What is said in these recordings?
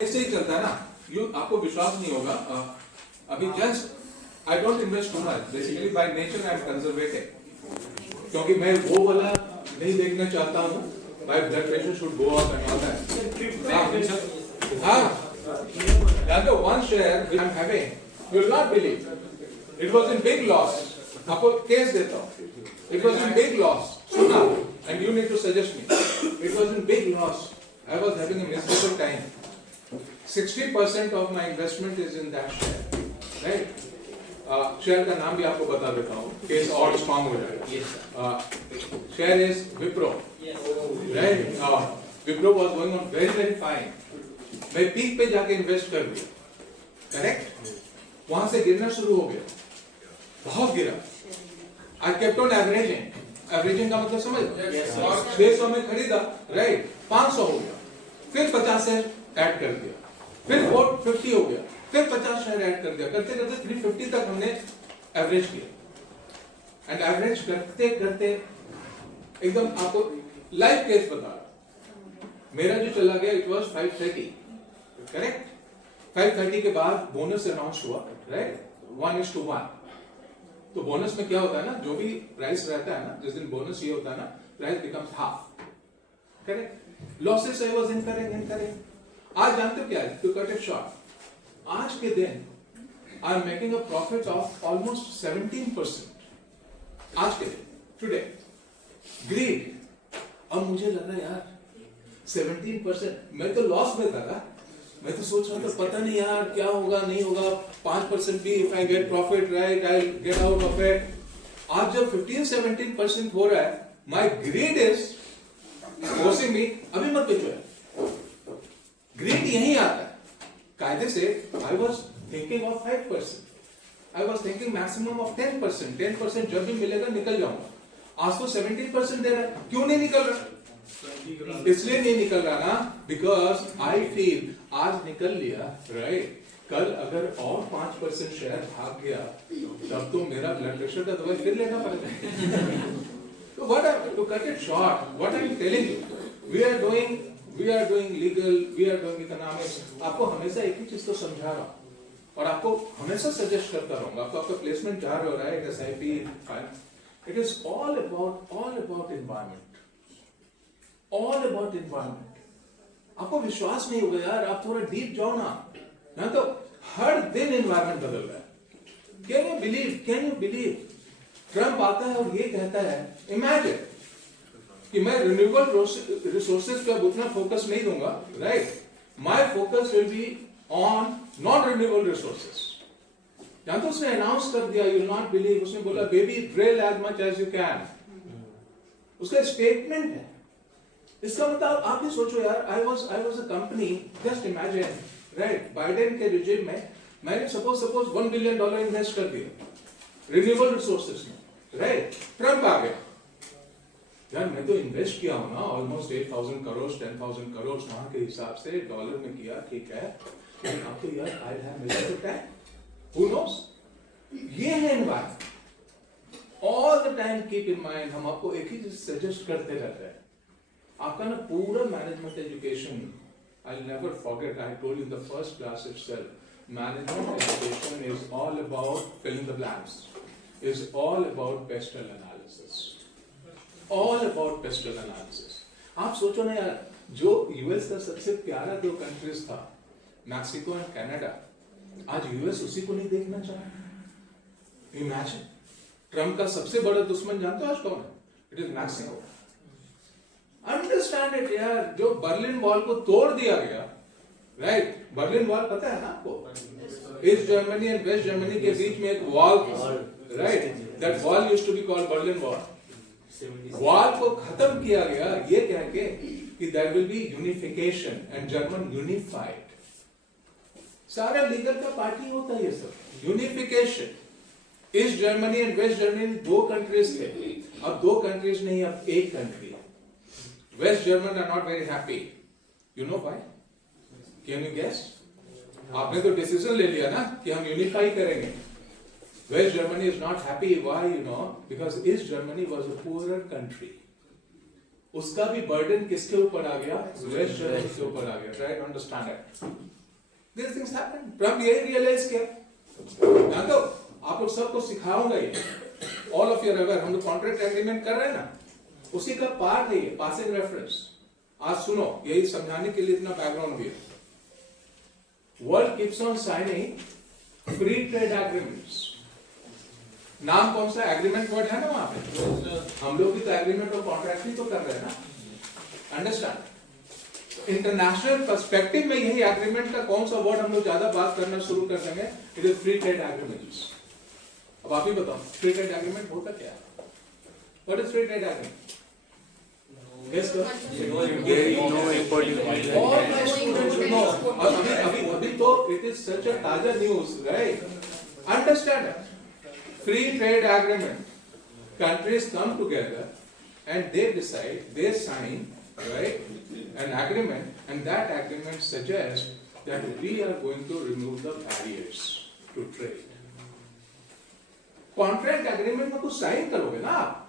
ऐसे ही चलता है ना। आपको विश्वास नहीं होगा। अभी just I don't invest too much, basically by nature I am conservative, क्योंकि मैं वो वाला नहीं देखना चाहता हूँ my blood pressure should go up and all that. हाँ, the one share which I'm having, you will not believe, it was in big loss. आपको केस देता हूँ, it was in big loss. सुना, and you need to suggest me. It was in big loss. I was having a miserable time. 60% of my investment is in that share, right? Share का नाम भी आपको बता देता हूँ, case और strong हो जाएगा। Share is Wipro, right? Wipro was going on very very fine. मैं पीक पे जाके इन्वेस्ट कर दिया, करेक्ट? वहां से गिरना शुरू हो गया, बहुत गिरा। I kept on averaging. Averaging का मतलब समझ? 600 में खरीदा, राइट? 500 हो गया, फिर 50 से ऐड कर दिया, फिर 450 हो गया, फिर 50 शेयर ऐड कर दिया, करते करते 350 तक हमने एवरेज किया। एंड एवरेज करते करते एकदम आपको लाइव केस बता रहा, मेरा जो चला गया इट वाज 530, करेक्ट? 530 के बाद बोनस अनाउंस हुआ, राइट? 1:1। तो बोनस में क्या होता है ना, जो भी प्राइस रहता है ना, जिस दिन बोनस ये होता है ना, price becomes half, correct? Losses I was incurring. आज जानते हो क्या है? टू कट इट शॉर्ट, आज के दिन I am making a profit of almost 17%। आज के दिन, टुडे। ग्रीड, अब मुझे लग रहा है यार 17%, मैं तो लॉस में था। मैं तो सोच रहा था पता नहीं यार क्या होगा नहीं होगा, 5% भी if I get profit, right, I get out of it. आज जब 15-17% हो रहा है, my grid is forcing me, अभी मत बेचो। ग्रीड यही आता है कायदे से। I was thinking of 5%, I was thinking maximum of 10%। 10% जब भी मिलेगा निकल जाऊंगा। आज तो 17% दे रहा है, क्यों नहीं निकल रहा? इसलिए नहीं निकल रहा ना, बिकॉज आई फील आज निकल लिया, राइट? कल अगर और 5% शेयर भाग गया, तब तो मेरा ब्लड प्रेशर का दवाई फिर लेना पड़ेगा। तो what, to cut it short, what I am telling you, we are doing legal, we are doing economics. आपको हमेशा एक ही चीज तो समझा रहा हूं और आपको हमेशा सजेस्ट करता रहूंगा। आपको आपका प्लेसमेंट जहां हो रहा है, SIP, it is all about environment. आपको विश्वास नहीं होगा यार, आप थोड़ा डीप जाओ ना, यहाँ तो हर दिन एनवायरमेंट बदल रहा है। कैन यू बिलीव ट्रम्प आता है और ये कहता है, इमेजिन कि मैं रिन्यूएबल रिसोर्सेज पे उतना फोकस नहीं दूंगा, right? My focus will be on non renewable resources. जहां तो उसने अनाउंस कर दिया, यू विल नॉट बिलीव, उसने बोला baby drill as much as you can. उसका स्टेटमेंट है। इसका मतलब आप ही सोचो यार, I was a company, just imagine, right? Biden के रिजिम में मैंने सपोज $1 बिलियन इन्वेस्ट कर दिया रिन्यूएबल रिसोर्सेज में, राइट? ट्रम्प आ गया, यार मैं तो इन्वेस्ट किया हूं ना ऑलमोस्ट 8,000 करोड़ 10,000 करोड़ वहां के हिसाब से डॉलर में किया, ठीक है, लेकिन अब तो यार I have million time, who knows? ये है environment. All the time keep in mind, हम आपको एक ही चीज सजेस्ट करते रहते हैं। आपका ना पूरा management education, I never forget, I told in the first class itself, management education is all about filling the blanks, is all about PESTLE analysis, all about PESTLE analysis. आप सोचो ना यार, जो यूएस का सबसे प्यारा 2 कंट्रीज था, Mexico and Canada, आज यूएस उसी को नहीं देखना चाहे। इमेजिन, ट्रम्प का सबसे बड़ा दुश्मन जानते हो आज कौन है? It is Mexico. Understand it यार, जो बर्लिन वॉल को तोड़ दिया गया, राइट? बर्लिन वॉल पता है ना आपको? East Germany and West Germany के बीच में एक वॉल था, right? That wall used to be called Berlin wall. Wall को खत्म किया गया ये कह के कि there will be unification and German unified. सारा लीगल का पार्टी होता है ये सब, unification. East Germany and West Germany 2 countries थे, अब 2 कंट्रीज नहीं, अब एक country. West German are not very happy, you know why? Can you guess? आपने तो डिसीजन ले लिया ना कि हम यूनिफाई करेंगे। West Germany is not happy. Why? You know, because East Germany was a poorer country. उसका भी बर्डन किसके ऊपर आ गया? यूएस जर्मनी के ऊपर आ गया। Try to understand it. This things happen. Trump यही रियलाइज किया, जानते हो आप लोग सबको सिखाऊंगा ये, ऑल ऑफ यूर अवेयर, हम लोग कॉन्ट्रैक्ट एग्रीमेंट कर रहे हैं ना, उसी का पार्ट है ये, पासिंग रेफरेंस। आज सुनो, यही समझाने के लिए इतना बैकग्राउंड दिया। World keeps on signing free trade agreements. नाम कौन सा एग्रीमेंट वर्ड है ना वहां पे, हम लोग भी तो एग्रीमेंट और कॉन्ट्रैक्ट ही तो कर रहे हैं ना। अंडरस्टैंड, इंटरनेशनल पर्सपेक्टिव में यही एग्रीमेंट का कौन सा वर्ड हम लोग ज्यादा बात करना शुरू कर देंगे? It is free trade agreements. अब आप ही बताओ फ्री ट्रेड एग्रीमेंट होता क्या है? What is free trade agreement? Yes, sir. अभी तो it is such a ताजा news, right? Understand it. Free trade agreement. Countries come together and they decide, they sign, right, an agreement, and that agreement suggests that we are going to remove the barriers to trade. Contract agreement में कुछ sign करोगे ना आप,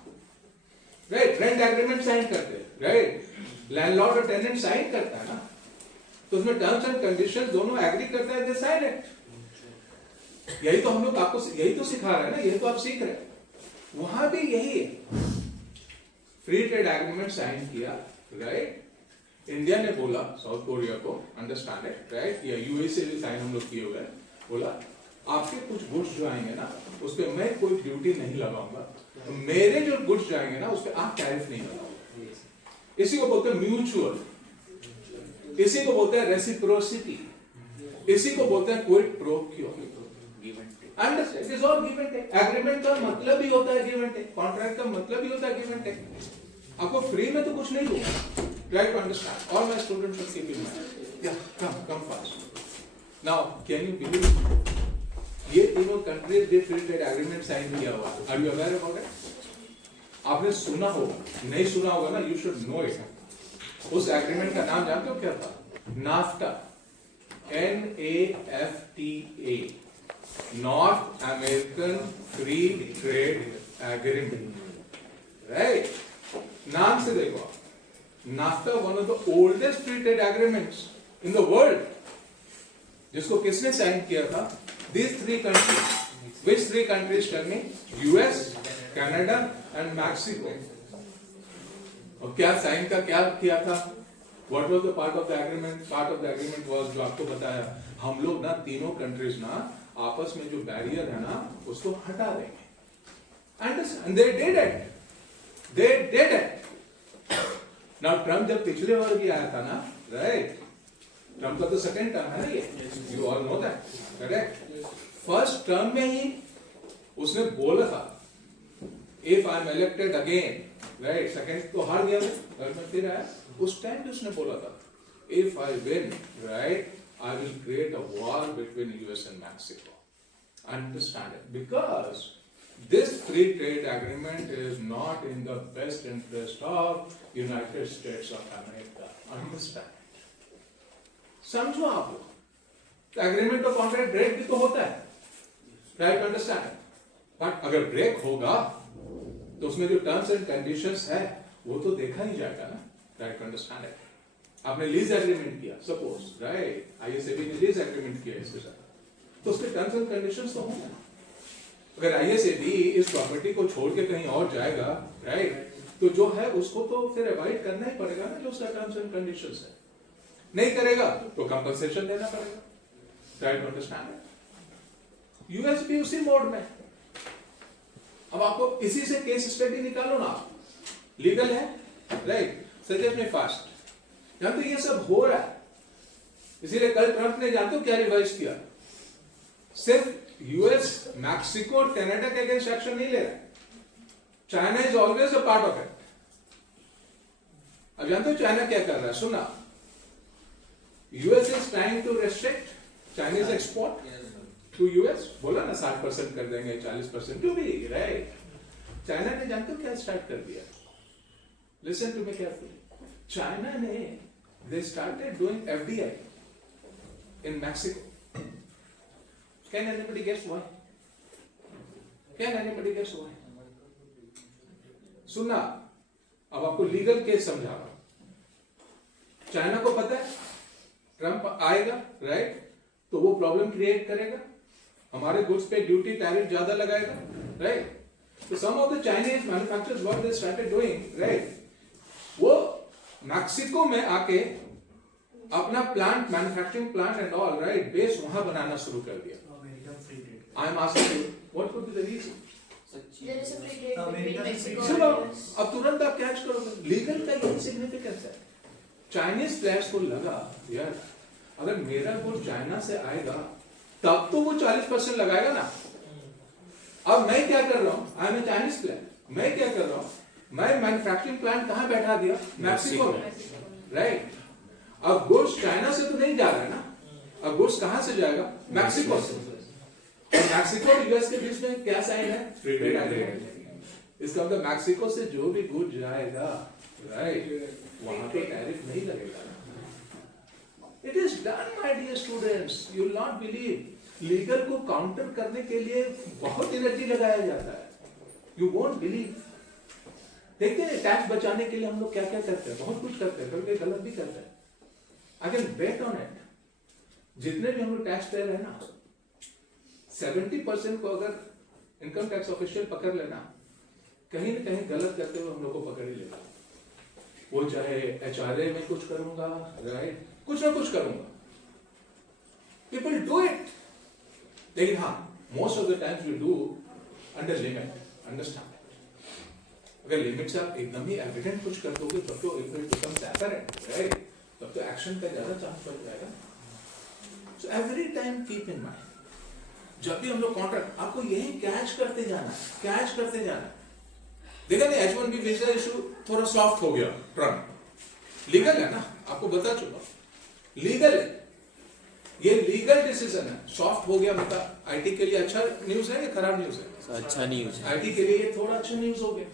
right? Rent agreement sign करते हैं, right? Landlord और tenant sign करता है ना, तो उसमें टर्म्स एंड कंडीशंस दोनों एग्री करते हैं, दे साइन इट। यही तो हम लोग आपको यही तो सिखा रहे हैं ना, यही तो आप सीख रहे हैं। वहां भी यही है, फ्री ट्रेड एग्रीमेंट साइन किया, राइट? इंडिया ने बोला साउथ कोरिया को, अंडरस्टैंड इट, राइट? या यूएई से भी साइन हम लोग किए हुए, बोला आपके कुछ गुड्स जो आएंगे ना, उस पर मैं कोई ड्यूटी नहीं लगाऊंगा, तो मेरे जो गुड्स जाएंगे ना उस पर आप टैरिफ नहीं लगाओगे। इसी को बोलते हैं म्यूचुअल, इसी को बोलते हैं रेसिप्रोसिटी, इसी को बोलते हैं quid pro quo. Understand, it is all give and take. Agreement का मतलब ही होता है गिव एंड टेक, कॉन्ट्रैक्ट का मतलब ही होता है गिव एंड टेक। आपको फ्री में तो कुछ नहीं दूंगा, try to understand. All my students should keep in mind. या come fast now, can you believe ये तीनों कंट्रीज ने फ्री ट्रेड एग्रीमेंट साइन किया हुआ है। Are you aware about it? आपने सुना होगा, नहीं सुना होगा ना, यू शुड नो इट। उस एग्रीमेंट का नाम जानते हो क्या था? NAFTA, NAFTA, North American free trade agreement, right? नाम से देखो आप, NAFTA one of the oldest free trade agreements in the world, जिसको किसने साइन किया था? These three countries. Which three countries tell me? US, Canada and Mexico. और क्या साइन का क्या किया था? What was the part of the agreement? Part of the agreement was जो आपको बताया, हम लोग ना तीनों कंट्रीज ना आपस में जो बैरियर है ना उसको हटा देंगे। And they did it. They did it. Now Trump जब पिछले बार भी आया था ना, right? ट्रम्प का तो सेकेंड टर्म है ना ये, you all know that, correct? First term में ही उसने बोला था, if I M elected again, right? Second तो हार गया, थर्ड में फिर आया, उस टाइम भी उसने बोला था, if I win, right, I will create a war between US and Mexico. Understand it, because this free trade agreement is not in the best interest of United States of America. Understand? समझो आप लोग, agreement और contract break भी तो होता है, right? Understand? But अगर break होगा तो उसमें जो टर्म्स एंड कंडीशंस है वो तो देखा ही जाएगा ना, राइट? अंडरस्टैंड? आपने लीज एग्रीमेंट किया सपोज, राइट? आईएसएबी ने लीज एग्रीमेंट किया इसके साथ, तो उसके टर्म्स एंड कंडीशंस तो होंगे ना। अगर आईएसएबी इस प्रॉपर्टी को छोड़ के कहीं और जाएगा, राइट, तो जो है उसको तो फिर अवॉइड करना ही पड़ेगा ना, जो उसका टर्म्स एंड कंडीशंस है। नहीं करेगा तो कंपनसेशन देना पड़ेगा, राइट? अंडरस्टैंड? यूएस भी उसी मोड में। अब आपको इसी से केस स्टडी निकालो ना, लीगल है, राइट? सजेस्ट में फास्ट, जानते ये सब हो रहा है, इसीलिए कल ट्रम्प ने जानते हो क्या रिवाइज किया? सिर्फ यूएस, मैक्सिको और कनाडा के अगेंस्ट एक्शन नहीं ले रहा है, China is always a part of it. अब जानते हो चाइना क्या कर रहा है? सुना, US is trying to restrict Chinese export to US, बोला ना 60% कर देंगे, 40% जो भी, राइट? चाइना ने जानते हो क्या स्टार्ट कर दिया? Listen to me carefully. China ने they started doing FDI in Mexico. Can anybody guess why? Can anybody guess why? सुनना, अब आपको लीगल केस समझा रहा हूं। चाइना को पता है ट्रंप आएगा, राइट, तो वो प्रॉब्लम क्रिएट करेगा, हमारे गुड्स पे ड्यूटी टैरिफ ज्यादा लगाएगा, राइट। तो some of the Chinese manufacturers what they started doing, right, वो मैक्सिको में आके अपना plant, manufacturing plant and all, right, base वहां बनाना शुरू कर दिया। I am asking you what could be the reason? There is a free trade between Mexico चलो and US. अब तुरंत आप कैच करोगे, लीगल का ये सिग्निफिकेंस है। चाइनीज प्लेयर्स को लगा यार अगर मेरा गुड चाइना से आएगा तब तो वो 40% लगाएगा ना। अब मैं क्या कर रहा हूं, I am a Chinese player, मैं क्या कर रहा हूं, मैं मैन्युफैक्चरिंग प्लांट कहां बैठा दिया, मैक्सिको में, राइट। अब गुड्स चाइना से तो नहीं जा रहा है ना, अब गुड्स कहां से जाएगा, मैक्सिको से। और मैक्सिको और यूएस के बीच में क्या साइन है, फ्री ट्रेड एग्रीमेंट। इसका मतलब मैक्सिको से जो भी गुड जाएगा, राइट, वहां पे टैरिफ नहीं लगेगा। It is done my dear students, you will not believe. Legal को काउंटर करने के लिए बहुत एनर्जी लगाया जाता है, यू वोंट बिलीव। देखते हैं टैक्स बचाने के लिए हम लोग क्या क्या करते हैं, बहुत कुछ करते हैं, कभी गलत भी करते हैं। I can bet on it, जितने भी हम लोग टैक्स पेयर है ना, 70% को अगर इनकम टैक्स ऑफिशियल पकड़ लेना, कहीं ना कहीं गलत करते हुए हम लोग को पकड़ ही लेगा। वो चाहे एचआरए में कुछ करूंगा, राइट, कुछ ना कुछ करूंगा, पीपल डू इट। लेकिन हाँ, most of the times we do under limit, understand. अगर लिमिट से आप एकदम ही एविडेंट कुछ कर दोगे तब तो इट बिकम्स एपरेंट, राइट, तब तो एक्शन का ज्यादा चांस बढ़ जाएगा। सो every time keep in mind, जब भी हम लोग कॉन्ट्रैक्ट, आपको यही कैच करते जाना है, कैच करते जाना है। देखा नहीं, H1B वीजा इशू थोड़ा सॉफ्ट हो गया, ट्रम्प लीगल है ना, आपको बता चुका, लीगल है, ये लीगल डिसीजन है, सॉफ्ट हो गया। मतलब आईटी के लिए अच्छा न्यूज है या खराब न्यूज है? अच्छा न्यूज है। आईटी के लिए ये थोड़ा अच्छा न्यूज हो गया,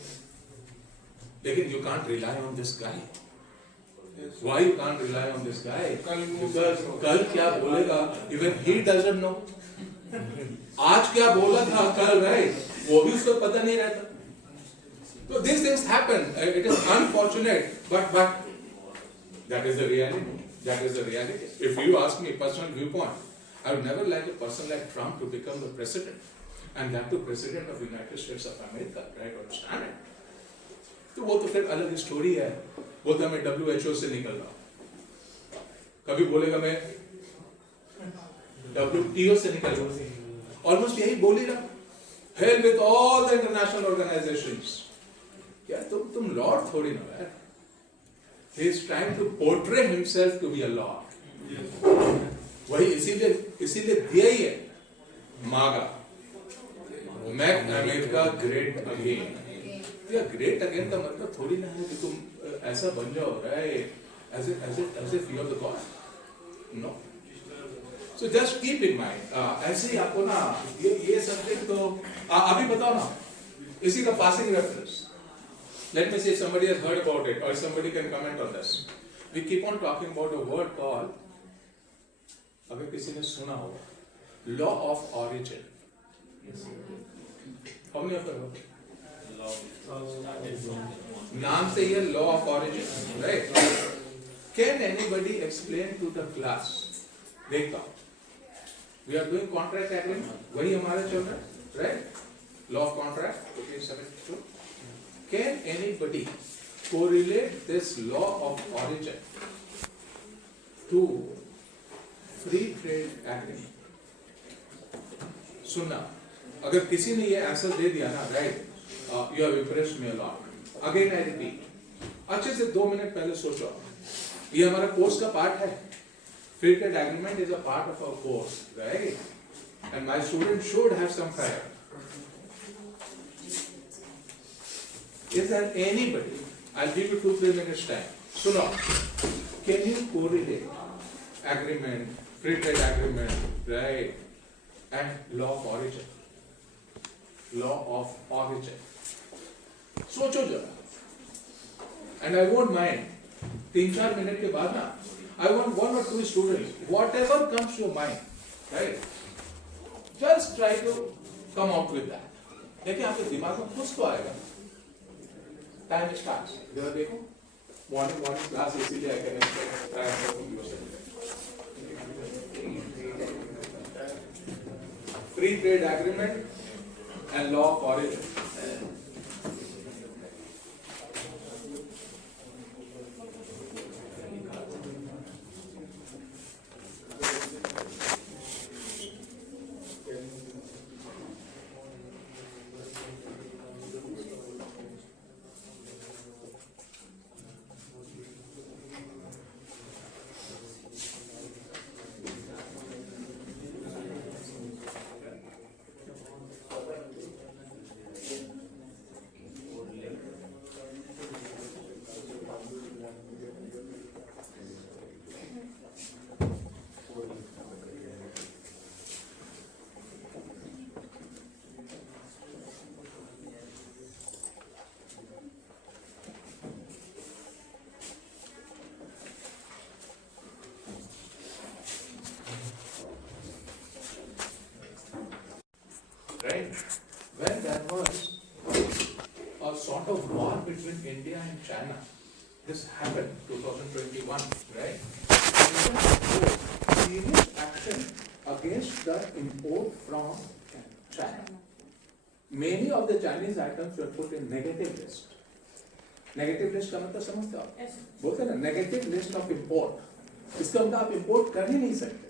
लेकिन you can't rely on this guy. Why you can't rely on this guy? Because कल क्या बोलेगा, even he doesn't know. आज क्या बोला था कल, राइट, वो भी उसको पता नहीं रहता। So these things happen. It is unfortunate, but that is the reality. That is the reality. If you ask me personal viewpoint, I would never like a person like Trump to become the president, and that to president of the United States of America, right? Understand it? तो वो तो फिर अलग story है। वो तो मैं WHO से निकल रहा हूँ, कभी बोलेगा मैं WTO से निकल रहा हूँ, ऑलमोस्ट यही बोल ही रहा। Hell with all the international organizations. क्या तुम लॉर्ड थोड़ी ना यार। He is trying to portray himself to be a lord. वही इसीलिए दिया ही है मागा, मैक अमेरिका ग्रेट अगेन। या ग्रेट अगेन का मतलब थोड़ी ना है कि तुम ऐसा बन जाओ, right, as a fear of the God, no. So just keep in mind, ऐसे ही आपको ना ये सब्जेक्ट तो अभी बताओ ना, इसी का passing reference. Let me see if somebody has heard about it or somebody can comment on this. We keep on talking about a word called, अगर किसी ने सुना होगा, law of origin. How many of you have heard? नाम से ये law of origin, right? Can anybody explain to the class? देखता हूँ, we are doing contract agreement, वही हमारा चल रहा है, right? Law of contract, 1872. Can anybody correlate this law of origin to free trade agreement? सुनना, अगर किसी ने ये आंसर दे दिया ना, right, you have impressed me a lot. Again I repeat, अच्छे से 2 मिनट पहले सोचो, ये हमारा कोर्स का पार्ट है। Free trade agreement is a part of our course, right? And my students should have some fire. Is there anybody? I'll give you 2-3 minutes time. Suno, can you correlate agreement, free trade agreement, right, and law of origin? Law of origin. सोचो जरा. And I won't mind. 3-4 minute के बाद ना, I want 1 or 2 students, whatever comes to your mind, right? Just try to come out with that. देखिए आपके दिमाग में कुछ तो आएगा. टाइम स्टार्ट्स जरा देखो मॉर्निंग क्लास इसीलिए I can free trade agreement and law of origin right? When there was a sort of war between India and China, this happened 2021, right? India took serious action against the import from China. Many of the Chinese items were put in negative list. Negative list का मतलब समझते हो आप? Yes. बोलते हैं ना negative list of import. इसका मतलब आप import कर ही नहीं सकते,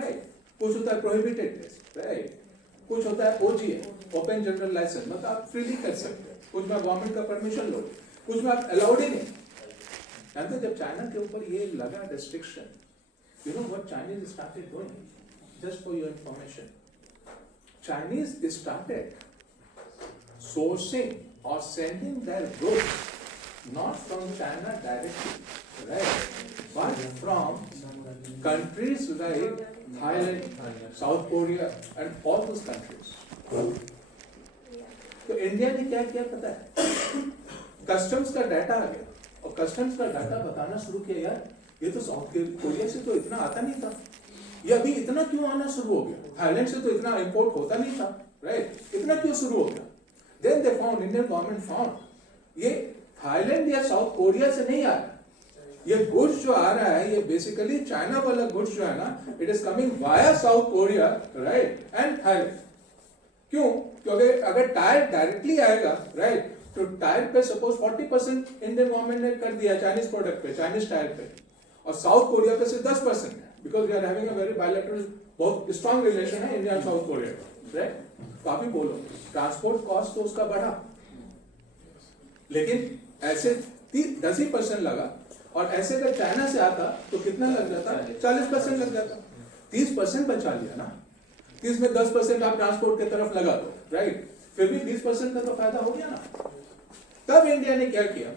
right? कुछ होता है prohibited list, right? कुछ होता है OGL, ओपन जनरल लाइसेंस, मतलब आप फ्रीली कर सकते हैं, कुछ में गवर्नमेंट का परमिशन लो, कुछ में आप अलाउड ही नहीं। जानते जब चाइना के ऊपर ये लगा restriction, you know what Chinese started doing, just for your information, Chinese started sourcing और sending their goods not from China directly, right, but from countries like Thailand, South Korea, and all those countries. तो India ने क्या किया पता है? Customs का data आ गया और कस्टम्स का डाटा बताना शुरू किया, यार ये तो साउथ कोरिया से तो इतना आता नहीं था, ये अभी इतना क्यों आना शुरू हो गया? थाईलैंड से तो इतना इंपोर्ट होता नहीं था, राइट? इतना क्यों शुरू हो गया? Then they found, Indian government found, ये थाईलैंड या साउथ कोरिया से नहीं आ रहा, ये गुड्स जो आ रहा है ये बेसिकली चाइना वाला गुड्स जो है ना, it is coming via South Korea, right, and Thailand. क्यों? क्योंकि अगर टायर डायरेक्टली आएगा, राइट, तो टायर पे सपोज 40% इंडियन गवर्नमेंट ने कर दिया चाइनीज प्रोडक्ट पे, चाइनीज टायर पे, और साउथ कोरिया पे सिर्फ 10% है, because we are having a very bilateral, बहुत स्ट्रॉन्ग रिलेशन है इंडिया एंड साउथ कोरिया का, राइट? तो आप ही बोलो ट्रांसपोर्ट कॉस्ट तो उसका बढ़ा, लेकिन ऐसे 10% लगा, और ऐसे अगर चाइना से आता तो कितना लग जाता? 40% लग जाता, 30% बचा लिया ना, 30 में 10% आप ट्रांसपोर्ट की तरफ लगा दो, राइट, फिर भी 20% का तो फायदा हो गया ना। तब इंडिया ने क्या किया?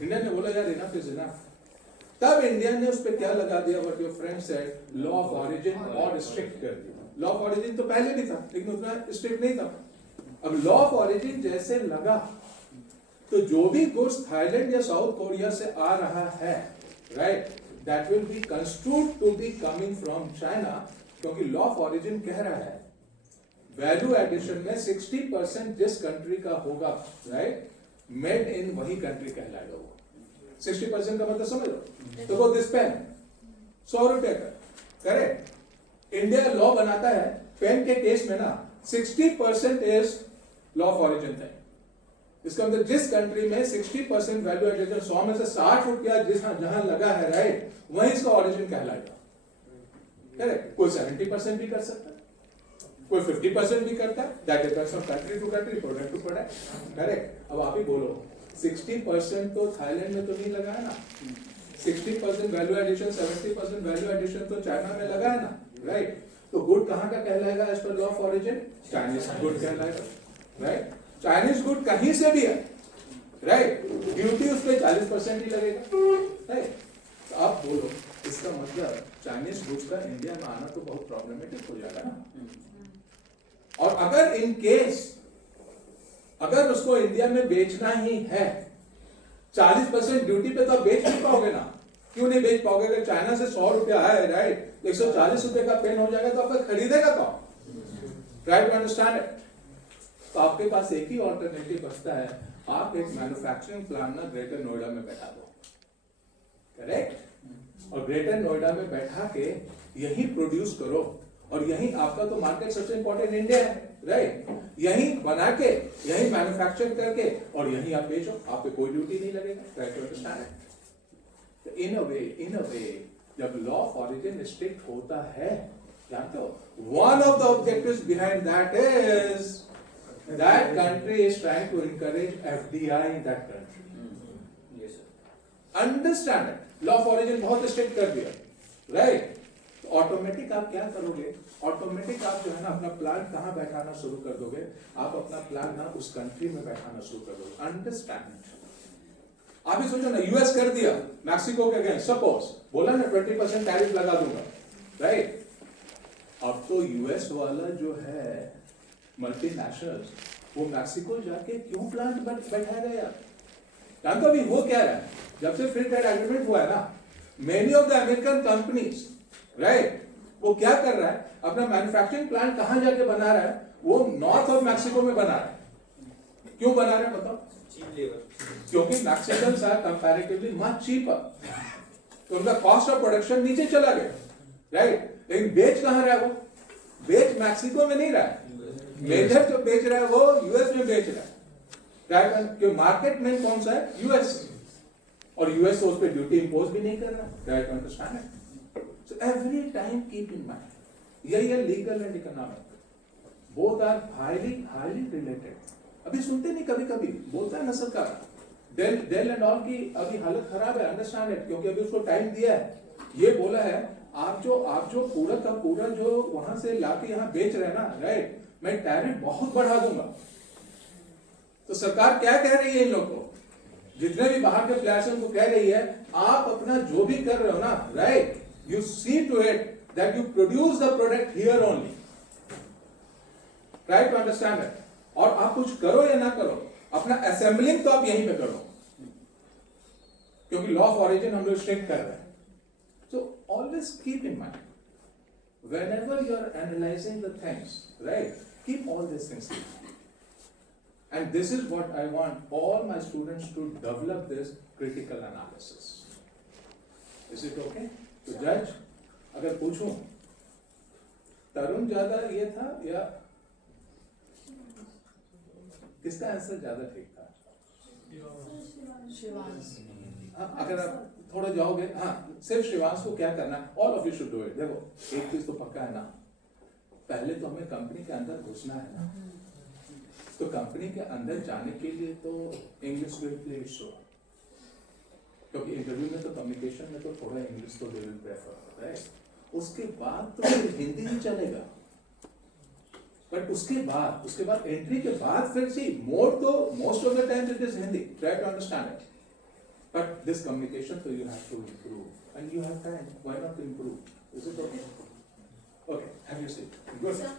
इंडिया ने बोला यार इनफ इज इनफ। तब इंडिया ने उस पर क्या लगा दिया, what your friend said, law of origin, और स्ट्रिक्ट कर दिया। लॉ ऑफ ऑरिजिन तो पहले भी था लेकिन उतना स्ट्रिक्ट नहीं था। अब लॉ ऑफ ऑरिजिन जैसे लगा तो जो भी गुड्स थाईलैंड या साउथ कोरिया से आ रहा है, right, that will be construed to be coming from China, क्योंकि लॉ ऑफ ऑरिजिन कह रहा है वैल्यू एडिशन में 60% जिस कंट्री का होगा, राइट, मेड इन वही कंट्री कहलाएगा वो। 60% का मतलब समझ लो, तो वो दिस पेन 100 रुपए का, करेक्ट, इंडिया लॉ बनाता है पेन के केस में ना 60% इज लॉ ऑफ ऑरिजिन है। इसका मतलब जिस कंट्री में 60% वैल्यू एडिशन, 100 में से 60 रुपया जहां लगा है, राइट, वहीं इसका ऑरिजिन कहलाएगा, करेक्ट। कोई 70% भी कर सकता है, कोई 50% भी करता है, that depends from country to country, product to product, correct. अब आप ही बोलो 60% तो थाईलैंड में तो नहीं लगा है ना, 60% वैल्यू एडिशन, 70% वैल्यू एडिशन तो चाइना में लगा है ना, राइट। तो गुड कहां का कहलाएगा as per law of origin? Chinese good कहलाएगा, राइट। चाइनीज गुड कहीं से भी है, राइट, ड्यूटी उस पर 40% ही लगेगा, राइट। तो आप बोलो इसका मतलब चाइनीज गुड्स का इंडिया में आना तो बहुत प्रॉब्लमेटिक हो जाएगा ना। और अगर इन केस अगर उसको इंडिया में बेचना ही है, 40% ड्यूटी पे तो आप बेच नहीं पाओगे ना। क्यों नहीं बेच पाओगे? अगर चाइना से 100 रुपया है, राइट, 140 रुपए का पेन हो जाएगा तो आपका खरीदेगा कौन? Right, understand it? तो आपके पास एक ही ऑल्टरनेटिव बचता है आप एक मैन्युफैक्चरिंग प्लांट ना ग्रेटर नोएडा में बैठा दो, करेक्ट, और ग्रेटर नोएडा में बैठा के यही प्रोड्यूस करो, और यही आपका तो मार्केट सबसे इंपॉर्टेंट इंडिया है, राइट, यही बना के यही मैन्युफैक्चर करके और यही आप बेचो, आप पे कोई ड्यूटी नहीं लगेगा, राइट, अंडरस्टैंड है। इन अ वे जब लॉ ऑफ ऑरिजिन स्ट्रिक्ट होता है, जानते हो, one of the objectives behind that is that country is trying to encourage FDI in that country. Yes, sir. Understand it. Law of origin बहुत strict कर दिया, right? तो ऑटोमेटिक आप क्या करोगे, ऑटोमेटिक आप जो है ना अपना प्लान कहाँ बैठाना शुरू कर दोगे, आप अपना प्लान ना उस कंट्री में बैठाना शुरू कर दोगे, अंडरस्टैंड। आप ही सोचो ना, यूएस कर दिया मैक्सिको के अगेंस्ट, सपोज बोला ना 20% टैरिफ लगा दूंगा, राइट, अब तो यूएस वाला जो है मल्टीनेशनल्स, वो मैक्सिको जाके क्यों प्लांट बैठाएगा यार, जानते हो अभी वो क्या है, जब से फ्री ट्रेड एग्रीमेंट हुआ है ना, many of the American companies, right, वो क्या कर रहा है, अपना मैन्युफैक्चरिंग प्लांट कहां जाके बना रहा है, वो नॉर्थ ऑफ मैक्सिको में बना रहा है। क्यों बना रहे हैं बताओ? चीप लेबर, क्योंकि Mexicans are comparatively much cheaper, तो उनका कॉस्ट ऑफ प्रोडक्शन नीचे चला गया, राइट, लेकिन बेच कहां रहा है, वो बेच मैक्सिको में नहीं रहा है, मेजर जो बेच रहा है वो यूएस में बेच रहा है, राइट, क्यों मार्केट में कौन सा है, यूएस, और यूएस तो उस पर ड्यूटी इंपोज भी नहीं कर रहा, right, understand. So every time keep in mind, यही है legal and economic, both are highly related. अभी सुनते नहीं, कभी कभी बोलता है ना सरकार, डेल एंड ऑल की अभी हालत खराब है, अंडरस्टैंड है, क्योंकि अभी उसको टाइम दिया है, ये बोला है आप जो पूरा का पूरा जो वहां से लाके यहाँ बेच रहे हैं ना, राइट, मैं टैरिफ बहुत बढ़ा दूंगा। तो सरकार क्या कह रही है इन लोग को, जितने भी बाहर के प्लेयर्स हैं उनको कह रही है, आप अपना जो भी कर रहे हो ना, right, you see to it that you produce the product here only, right, to understand it, और आप कुछ करो या ना करो, अपना असेंबलिंग तो आप यहीं पे करो, क्योंकि लॉ ऑफ ऑरिजिन हम लोग स्ट्रिक्ट कर रहे हैं। So always keep in mind, whenever you are analyzing the things, right, keep all these things in mind. And this is what I want all my students to develop, this critical analysis. Is it okay? तो जज, अगर पूछूं, तरुण ज्यादा ये था या किसका answer ज्यादा ठीक था? शिवांश। अगर आप थोड़ा जाओगे, हाँ, सिर्फ शिवांश को क्या करना है, all of you should do it. देखो एक चीज तो पक्का है ना, पहले तो हमें कंपनी के अंदर घुसना है ना, तो कंपनी के अंदर जाने के लिए तो English will play its role, क्योंकि इंटरव्यू में तो कम्युनिकेशन में तो थोड़ा इंग्लिश तो दे विल प्रेफर, राइट, उसके बाद तो हिंदी ही चलेगा, बट उसके बाद एंट्री के बाद फिर से मोड तो most of the time it is Hindi, try to understand it, but this communication so you have to improve, and you have time, why not to improve? Is it okay? Okay, have you seen? Good. Sir,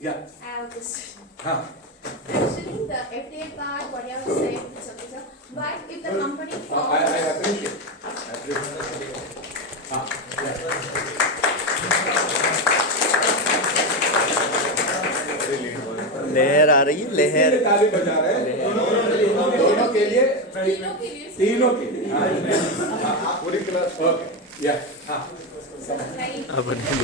Yeah. I have a question. Huh. Actually, the FDA part, what you have said, it's okay, sir. But if the company I appreciate. Huh. लहर आ रही है, लहर ताली बजा रहे हैं दोनों के लिए, तीनों के लिए, हाँ, पूरी क्लास, ओके, या, हाँ, अब नहीं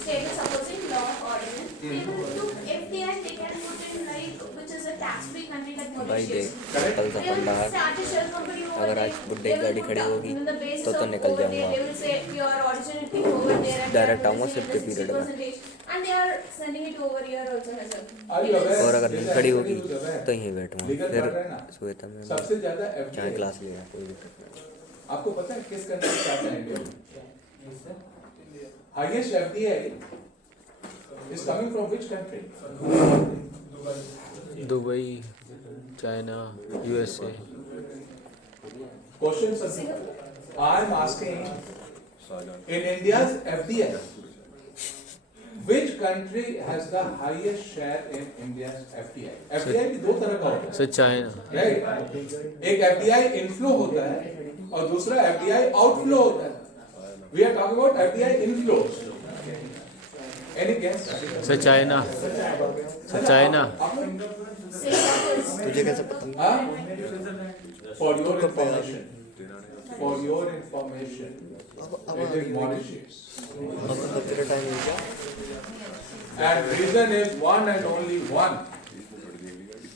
status opposing law of ordinance, they will do FDI, they can put in like, which is a tax-free country like भाई Mauritius. देख कल They सफर will बाहर, start a shell company over अगर there. आज बुड्ढे They will गाड़ी put खड़ी down होगी, on the basis तो of निकल over there, जाऊंगा। they will say your originating over there and direct they are आऊंगा using सिर्फ the पीरियड में, 60%, and they are sending it over here also as well. Are you aware? और अगर नहीं खड़ी होगी जैसे तो यहीं बैठूंगा, legal फिर पढ़ रहे हैं ना, श्वेता में सबसे ज्यादा चाहे FDA, क्लास लेना, कोई दिक्कत नहीं। आपको पता है किस कंट्री से आता है India? Highest FDA is coming from which country? Dubai, China, USA. Question sir, I am asking, in India's FDI, which country has the highest share in India's FDI? FDI भी दो तरह का होता है, सर चाइना। राइट, एक FDI inflow होता है और दूसरा FDI आउटफ्लो होता है। We are talking about FDI inflows. Any guess? Sir China China Singapore's तुझे कैसे पता? Huh? For your information. For your information. It is Mauritius. मतलब तेरा टाइम हो गया? And reason is one and only one.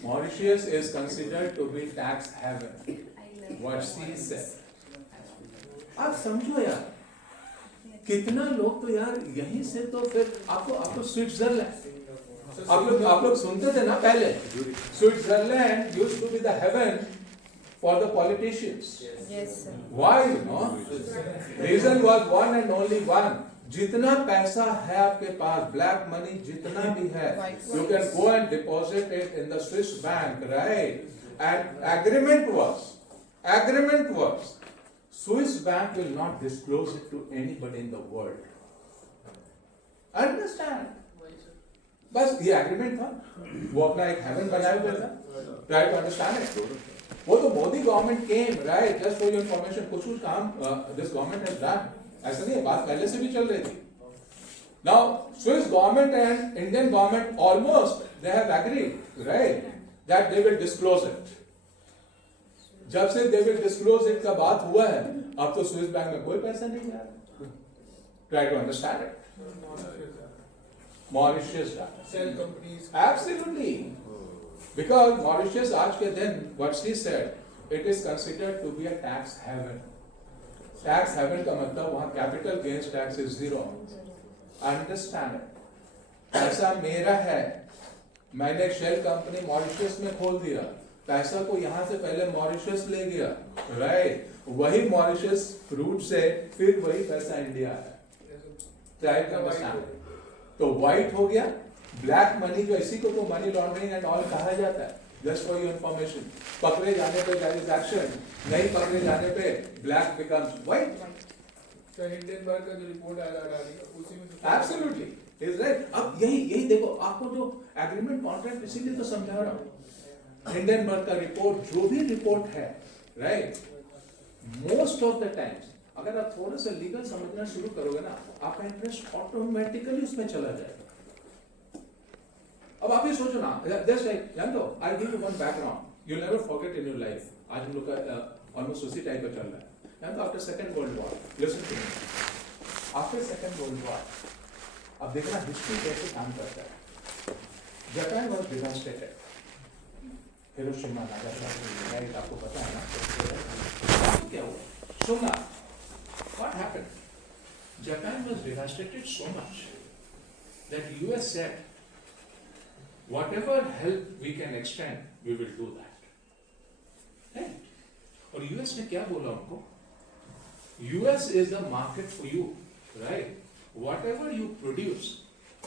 Mauritius is considered to be tax haven. What she said. आप समझो यार, कितना लोग तो यार यहीं से तो फिर आपको स्विट्जरलैंड, आप लोग सुनते थे ना पहले, Switzerland used to be the heaven for the politicians. Yes, sir. Why, you know? Reason was one and only one. जितना पैसा है आपके पास, ब्लैक मनी जितना भी है, you can go and deposit it in the Swiss bank, right? And agreement was, Swiss bank will not disclose it to anybody in the world. Understand? बस ये agreement था, वो अपना एक हेवन बनाया हुआ था, try to understand it. वो तो Modi government came, right, just for your information, कुछ काम दिस गवर्नमेंट हैज डन, ऐसा नहीं है, बात पहले से भी चल रही थी. Now Swiss government and Indian government almost they have agreed, right, that they will disclose it. जब से दे विल डिस्क्लोज इट का बात हुआ है, अब तो स्विस बैंक में कोई पैसा नहीं जा रहा. Try to understand it. Mauritius cell companies, absolutely, because Mauritius आज के दिन, what she said, it is considered to be a tax haven. Tax haven का मतलब वहाँ capital gains tax is 0. Understand it? पैसा मेरा है, मैंने शेल कंपनी मॉरिशस में खोल दिया, पैसा को यहाँ से पहले मॉरिशस ले गया, राइट, वही मॉरिशस रूट से फिर वही पैसा इंडिया है. Try to understand. तो व्हाइट हो गया, ब्लैक मनी जो इसी को तो मनी लॉन्ड्रिंग एंड ऑल कहा जाता है. जस्ट फॉर योर इंफॉर्मेशन, पकड़े जाने पे देयर इज एक्शन, नहीं पकड़े जाने पे ब्लैक बिकम्स व्हाइट. तो हिंडनबर्ग का जो रिपोर्ट आया था उसी में एब्सोल्युटली इज राइट. अब यही देखो, आपको जो एग्रीमेंट कॉन्ट्रैक्ट इसीलिए तो समझा रहा हूँ. हिंडनबर्ग का रिपोर्ट, जो भी रिपोर्ट है, right, most of the times अगर आप थोड़ा सा लीगल समझना शुरू करोगे ना, आपका इंटरेस्ट ऑटोमेटिकली उसमें चला जाएगा. अब आप ही सोचो ना, जस्ट लाइक जान दो, I give you one background you never forget in your life. आज हम लोग का ऑलमोस्ट उसी टाइप का चल रहा है. जान दो, after second world war, listen to me, after second world war, अब देखना हिस्ट्री कैसे काम करता है. Japan was devastated, Hiroshima Nagasaki, right, आपको पता है ना क्या हुआ. सुनना, what happened? Japan was devastated so much that US said, whatever help we can extend, we will do that. Right? और US ने क्या बोला उनको? US is the market for you, right? Whatever you produce,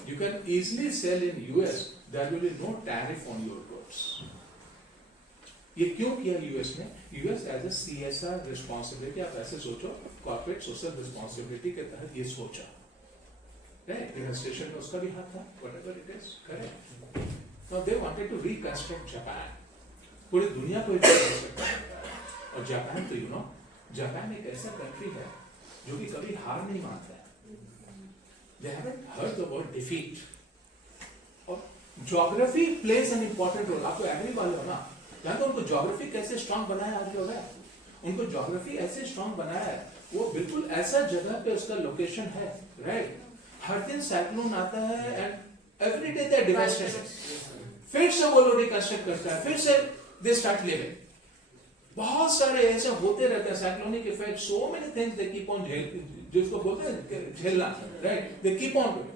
you can easily sell in US. There will be no tariff on your goods. ये क्यों किया US ने? US as a CSR responsibility, आप ऐसे सोचो, कॉर्पोरेट सोशल रिस्पॉन्सिबिलिटी के तहत ये सोचा, राइट, एडमिनिस्ट्रेशन में उसका भी हाथ था, whatever it is, correct. Now they wanted to reconstruct Japan, पूरी दुनिया को रिकंस्ट्रक्ट करना. और जापान तो यू नो, जापान एक ऐसा कंट्री है जो कि कभी हार नहीं मानता है. They haven't heard the word defeat. और geography plays an important role. आपको एग्री वाले हो ना, तो उनको ज्योग्राफी कैसे स्ट्रांग बनाया आज लोग है, उनको ज्योग्राफी ऐसे स्ट्रांग बनाया है, वो बिल्कुल ऐसा जगह पे उसका लोकेशन है, राइट. हर दिन साइक्लोन आता है and every day they devastation. फिर से वो लोग रिकंस्ट्रक्ट करता है, फिर से दे स्टार्ट लिविंग. बहुत सारे ऐसे होते रहते हैं cyclonic effect, so many things they keep on जिसको बोलते हैं झेलना, right, they keep on doing.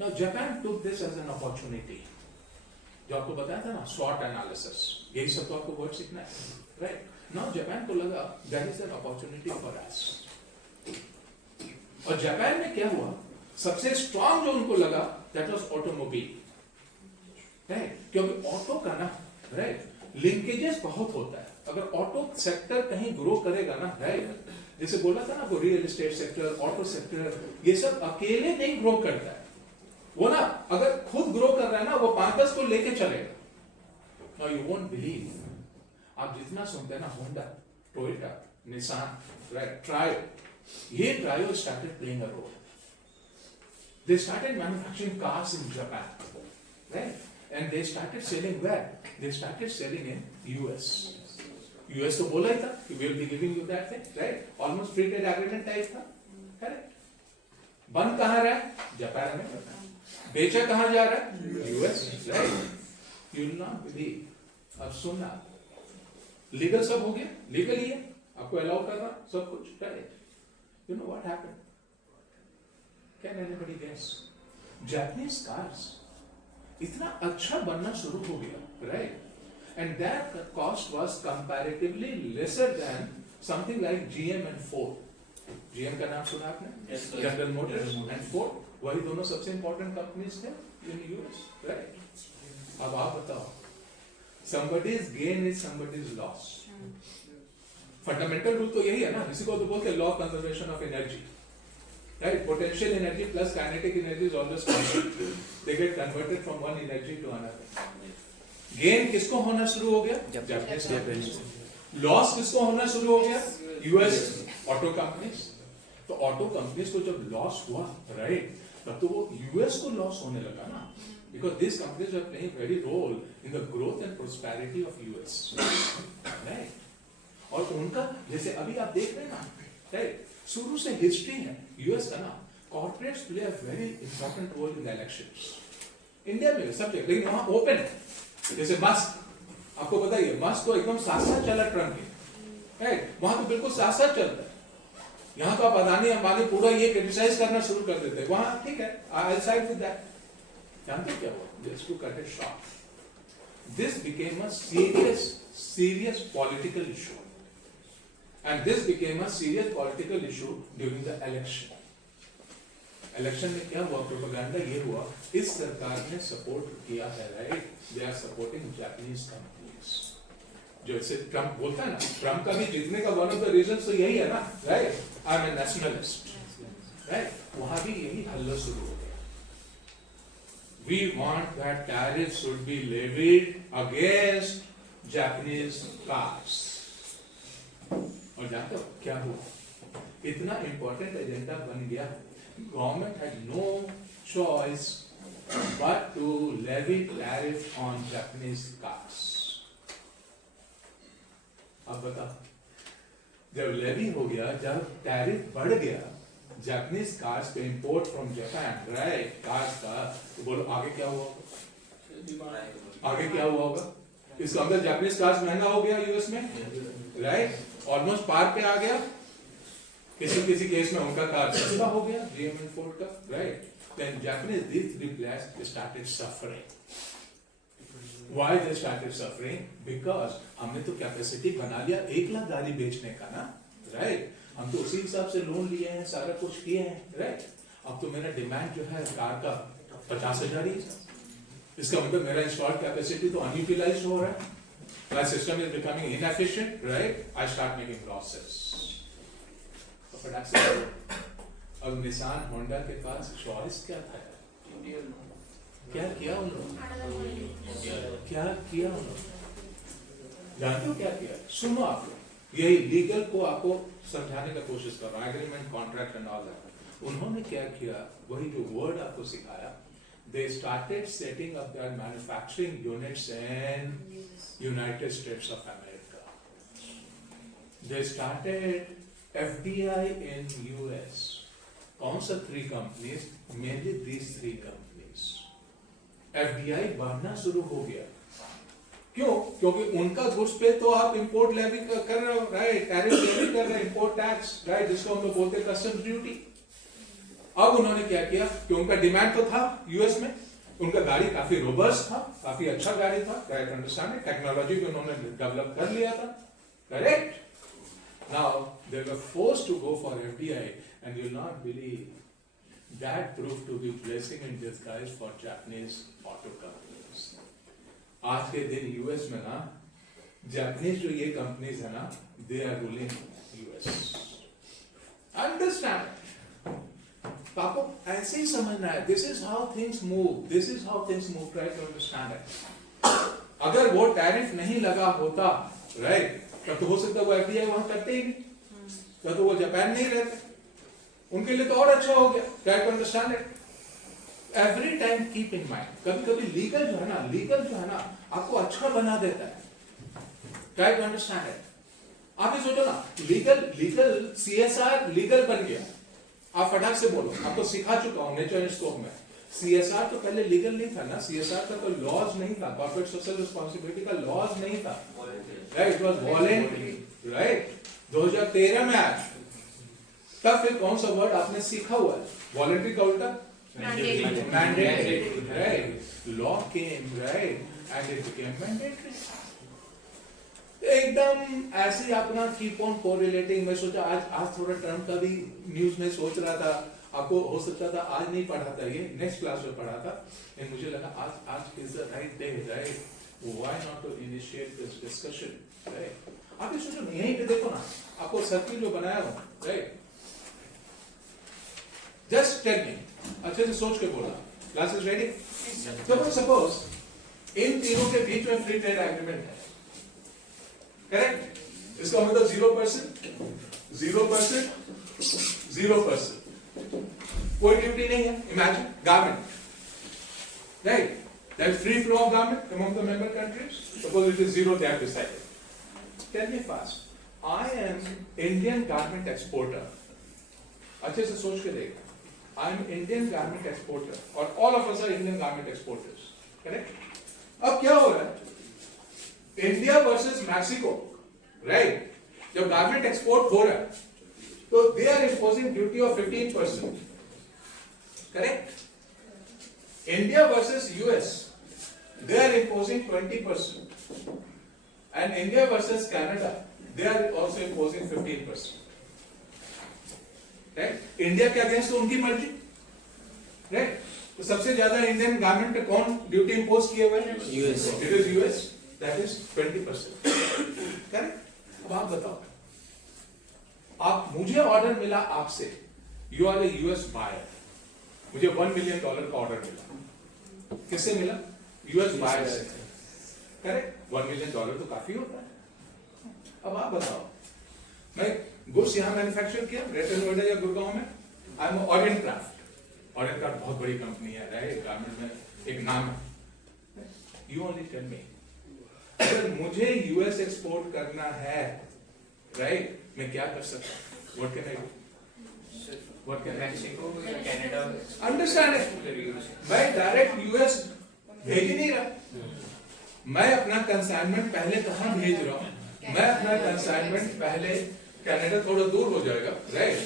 Now Japan took this as an opportunity. जो आपको बताया था ना, स्वॉट एनालिसिस, यही सब तो आपको वर्ड सीखना है, राइट. नाउ जापान को लगा that is an opportunity for us. और जापान में क्या हुआ, सबसे स्ट्रांग जो उनको लगा दैट वाज ऑटोमोबाइल, राइट. क्योंकि ऑटो का ना, राइट, लिंकेजेस बहुत होता है. अगर ऑटो सेक्टर कहीं ग्रो करेगा ना, राइट, जैसे बोला था ना, वो real estate sector, auto sector, ये सब अकेले नहीं ग्रो करता है. वो ना अगर खुद ग्रो कर रहा है ना, वो 5-10 को लेके चलेगा. नाउ यू वोंट बिलीव, आप जितना सुनते हैं ना, Honda, Toyota, Nissan, right, trio, ये trio started playing a role. They started manufacturing cars in Japan, right? And they started selling where? They started selling in US. US तो बोला ही था कि we will be giving you that thing, right? Almost free trade agreement type था, correct? बन कहाँ रहा है? Japan में। बेचा कहाँ जा रहा है? US, right? You will not believe. अब सुनना, लीगल सब हो गया, लीगल ही है, आपको अलाउ कर रहा सब कुछ, right? You know what happened? Can anybody guess? Japanese cars इतना अच्छा बनना शुरू हो गया, right? And that cost was comparatively lesser than something like GM and Ford. GM का नाम सुना आपने? Yes, sir. General Motors and Ford, वही दोनों सबसे important companies थे in US, right? अब आप बताओ, somebody's gain is somebody's loss. Fundamental rule तो यही है ना, इसी को तो बोलते हैं law of conservation of energy. Right? Potential energy plus kinetic energy is always constant. They get converted from one energy to another. Gain किसको होना शुरू हो गया? Japanese. Loss किसको होना शुरू हो गया? US auto companies. तो auto companies को जब loss हुआ, right? तब तो वो US को loss होने लगा ना? Because these companies are playing very role in the growth and prosperity of US. Right? और उनका जैसे अभी आप देख रहे हैं ना, right? शुरू से हिस्ट्री है यूएस का ना, corporates play a very important role in the elections. India में सब जगह, लेकिन वहां ओपन है, जैसे मस्क, आपको पता ही है, मस्क तो एकदम साथ साथ चला ट्रम्प के, राइट? वहां तो बिल्कुल साथ साथ चलता है। यहाँ तो आप अदानी अंबानी पूरा ये क्रिटिसाइज करना शुरू कर देते हैं, वहां ठीक है, आई साइड विद दैट। जानते क्या हुआ? Just to cut it short, this became a serious political issue. And this became a serious political issue during the election. Election में क्या हुआ? Propaganda ये हुआ, इस सरकार ने support किया है, right? They are supporting Japanese companies. जो ऐसे ट्रम्प बोलता है ना, ट्रम्प का भी जीतने का one of the reasons तो यही है ना, right? I'm a nationalist, right? वहाँ भी यही हल्ला शुरू हो गया. We want that tariffs should be levied against Japanese cars. और जानते हो क्या हुआ? इतना इंपॉर्टेंट एजेंडा बन गया, government had no choice but to levy tariff on Japanese cars. अब बताओ, जब लेवी हो गया, जब टैरिफ बढ़ गया जापानीज कार्स पे import from Japan, right, cars का, तो बोलो आगे क्या हुआ होगा? आगे क्या हुआ होगा? इसका मतलब जापानीज कार्स महंगा हो गया यूएस में, राइट? ऑलमोस्ट पार पे आ गया, किसी केस में उनका कार सस्ता हो गया, GM and Ford का, right? Then Japanese, these three players, they started suffering. Why they started suffering? Because हमने तो कैपेसिटी बना लिया 1 लाख गाड़ी बेचने का ना, right? हम तो उसी हिसाब से लोन लिए हैं, सारा कुछ किए हैं, right? अब तो मेरा डिमांड जो है कार का 50,000 ही, इसका मतलब मेरा इंस्टॉल्ड कैपेसिटी तो अनयूटिलाइज हो रहा है। My system is becoming inefficient, right? I start making losses. तो फटाक से अब निसान होंडा के पास चॉइस क्या था? क्या किया उन्होंने? क्या किया उन्होंने? जानते हो क्या किया? सुनो आप लोग, यही लीगल को आपको समझाने का कोशिश कर रहा हूँ, agreement, contract and all that. उन्होंने क्या किया? वही जो वर्ड आपको सिखाया, they started setting up their manufacturing units in United States of America. They started FDI in US. कौन सा 3 companies? Mainly these 3 companies. FDI बढ़ना शुरू हो गया। क्यों? क्योंकि उनका गुड्स पे तो आप इंपोर्ट लेवी कर रहे हो, राइट? टैरिफ लेवी कर रहे हो, इंपोर्ट टैक्स, राइट? जिसको हम लोग बोलते हैं कस्टम्स ड्यूटी। अब उन्होंने क्या किया कि उनका डिमांड तो था यूएस में, उनका गाड़ी काफी रोबस्ट था, काफी अच्छा गाड़ी था, राइट? अंडरस्टैंड, टेक्नोलॉजी भी उन्होंने डेवलप कर लिया था, correct? Now they were forced to go for FDI and you will not believe that proved to be blessing in disguise for Japanese auto companies. आज के दिन यूएस में ना जापानीज जो ये कंपनीज है ना, they are ruling US. Understand? तो आपको ऐसे ही समझना है, this is how things move, this is how things move, try to understand it. अगर वो टैरिफ नहीं लगा होता, राइट, तब तो हो सकता है वो एफडीआई वहां करते ही नहीं, तब तो वो जापान नहीं रहते, उनके लिए तो और अच्छा हो गया, try to understand it. Every time keep in mind, कभी कभी लीगल जो है ना आपको अच्छा बना देता है. Try to understand it. आप ये सोचो ना, लीगल CSR लीगल बन गया. आप फटाक से बोलो, आपको सिखा चुका हूं नेचर एंड स्कोप में. CSR तो पहले लीगल नहीं था ना. CSR का तो लॉज नहीं था, कॉर्पोरेट सोशल रिस्पांसिबिलिटी का लॉज नहीं था. Right, it was voluntary. Right, 2013 में आया. तब फिर कौन सा वर्ड आपने सीखा हुआ है? वॉलंटरी का उल्टा mandatory. Right, law came, right, and it became mandatory. एकदम ऐसे ही अपना कीप ऑन कोरिलेटिंग. मैं सोचा आज थोड़ा टर्म का भी न्यूज में सोच रहा था. आपको हो सकता था आज नहीं पढ़ा था, ये नेक्स्ट क्लास में पढ़ा था. एंड मुझे लगा आज is the right day. Right, why not to initiate this discussion. Right, आप ये सोचो, यहीं पे देखो ना, आपको सर्किल जो बनाया हूं. राइट, जस्ट टेल मी, अच्छे से सोच के बोला. Class is ready. तो सपोज इन तीनों के बीच में फ्री ट्रेड एग्रीमेंट है. करेक्ट, इसका मतलब 0%, 0%, 0%. कोई ड्यूटी नहीं है. Imagine garment. Right, there is free flow of garment among the member countries. Suppose it is 0, they have decided. Tell me fast, I am Indian garment exporter. अच्छे से सोच के देखो. I am Indian garment exporter और all of us are Indian garment exporters. Correct? अब क्या हो रहा है? India versus Mexico. राइट, जब गारमेंट एक्सपोर्ट हो रहा है तो they are imposing duty of 15%. Correct. India versus US, they are imposing 20%. And India versus Canada, they are also imposing 15%. Right, India के अगेंस्ट तो उनकी मर्जी. राइट, तो सबसे ज्यादा इंडियन गारमेंट पे कौन ड्यूटी इंपोज किए हुए हैं? US. It is US, that is 20%. Correct. अब आप बताओ, आप, मुझे ऑर्डर मिला आपसे, you are a US buyer. मुझे $1 मिलियन का ऑर्डर मिला. किससे मिला? यूएस बायर से. करेक्ट, $1 मिलियन तो काफी होता है. अब आप बताओ, मैं गुड्स यहां मैन्युफैक्चर किया ग्रेटर नोएडा या गुड़गांव में. I am orient craft. Orient craft बहुत बड़ी कंपनी है. राइट, गारमेंट में एक नाम है. यू ओनली टेल मी, अगर मुझे यूएस एक्सपोर्ट करना है, राइट, मैं क्या कर सकता हूं? What can I do? What can Mexico या कनाडा? Understand it. मैं डायरेक्ट यूएस भेज नहीं रहा. मैं अपना कंसाइनमेंट पहले कहां भेज रहा हूं? मैं अपना कंसाइनमेंट पहले, कनाडा थोड़ा दूर हो जाएगा. राइट,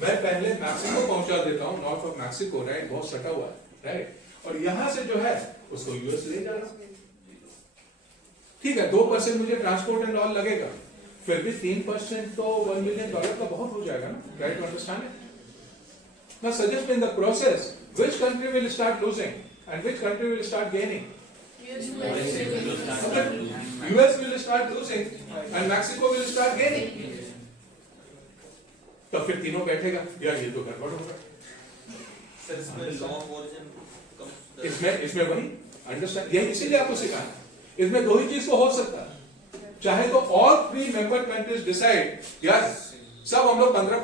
मैं पहले मैक्सिको पहुंचा देता हूं. North of Mexico. राइट, बहुत सटा हुआ है. राइट, और यहां से जो है उसको यूएस ले जा रहा हूं. ठीक है, 2% मुझे ट्रांसपोर्ट एंड ऑल लगेगा. फिर भी 3% तो $1 मिलियन का बहुत हो जाएगा ना. Right, understand it. Now suggest in the process, which country will start losing and which country will start gaining? US will start losing and Mexico will start gaining. तो फिर तीनों बैठेगा, यार ये तो गड़बड़ होगा. इसमें वही अंडरस्टैंड, यही इसीलिए आपको सिखाना. इसमें दो ही चीज को हो सकता है. चाहे तो ऑल 3 मेंबर कंट्रीज डिसाइड, यार सब हम लोग 15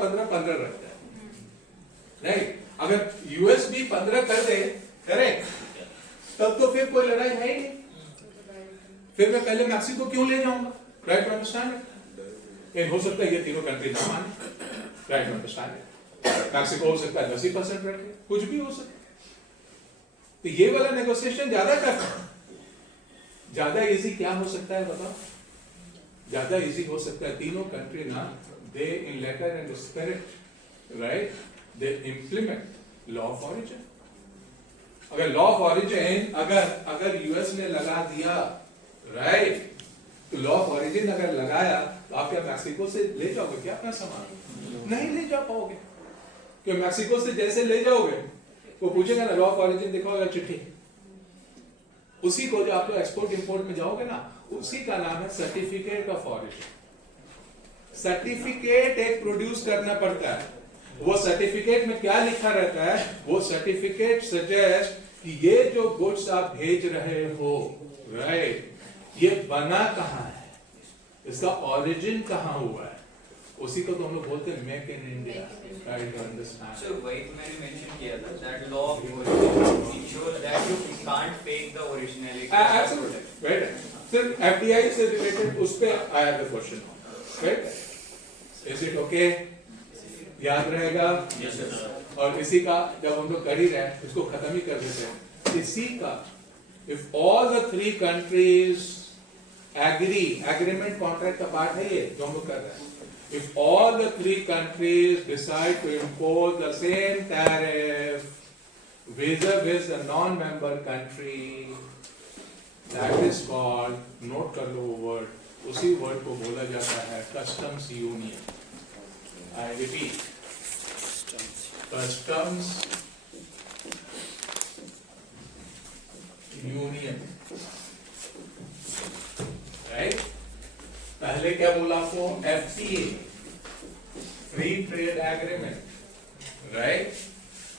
रखते हैं. राइट, अगर यूएस भी 15 कर दे, करेक्ट, तब तो फिर कोई लड़ाई है ही नहीं. फिर मैं पहले मैक्सिको क्यों ले जाऊंगा? Right, understand. हो सकता है ये तीनों कंट्री ना माने. Right, understand. मैक्सिको हो सकता है 10% रखे, कुछ भी हो सकता है. तो ये वाला नेगोशिएशन ज्यादा टफ है. ज्यादा इजी क्या हो सकता है बताओ? ज्यादा इजी हो सकता है तीनों कंट्री ना, they in letter and spirit, right, they implement law of origin. अगर लॉ ऑफ ऑरिजिन अगर यूएस ने लगा दिया, राइट, तो लॉ ऑफ ऑरिजिन अगर लगाया तो आप क्या मैक्सिको से ले जाओगे क्या अपना सामान? नहीं ले जा पाओगे. क्योंकि मैक्सिको से जैसे ले जाओगे वो पूछेगा ना लॉ ऑफ ऑरिजिन दिखाओ चिट्ठी. उसी को जो आप लोग एक्सपोर्ट इंपोर्ट में जाओगे ना, उसी का नाम है सर्टिफिकेट ऑफ ऑरिजिन. सर्टिफिकेट एक प्रोड्यूस करना पड़ता है. वो सर्टिफिकेट में क्या लिखा रहता है? वो सर्टिफिकेट सजेस्ट कि ये जो गुड्स आप भेज रहे हो, राइट, ये बना कहां है, इसका ऑरिजिन कहां हुआ है, उसी को तो हम लोग बोलते हैं make in India, try to understand. So वही तो मैंने मेंशन किया था that law of origin ensures that you can't fake the originality of the Absolutely, product. right? सिर्फ FDI से रिलेटेड उस पे आया था question, right? Is it okay? याद रहेगा? Yes sir. और इसी का जब हम लोग कर ही रहे हैं इसको खत्म ही कर देते हैं। इसी का if all the three countries agree, agreement contract का पार्ट है ये जो हम लोग कर रहे हैं। If all the three countries decide to impose the same tariff vis-a-vis the non-member country, that is called, note कर लो वो word, उसी word को बोला जाता है customs union। I repeat, customs union, right? पहले क्या बोला आपको? FTA, free trade agreement, right?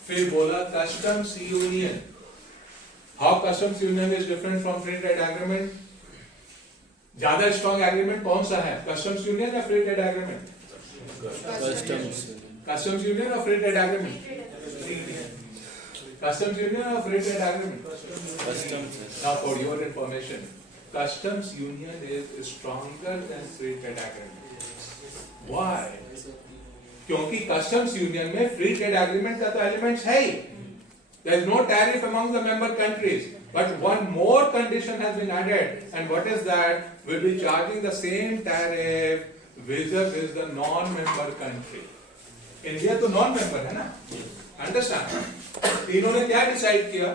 फिर बोला customs union. How customs union is different from free trade agreement? ज्यादा स्ट्रॉन्ग एग्रीमेंट कौन सा है, कस्टम्स यूनियन या free trade agreement? Customs union और free trade agreement? Customs union और free trade agreement? Now for your information, customs union is stronger than free trade agreement. Why? क्योंकि customs union में free trade agreement का तो elements है ही. There is no tariff among the member countries, but one more condition has been added, and what is that? We'll be charging the same tariff vis-a-vis the non-member country. India तो non-member है ना? Understand? इन्होंने क्या decide किया?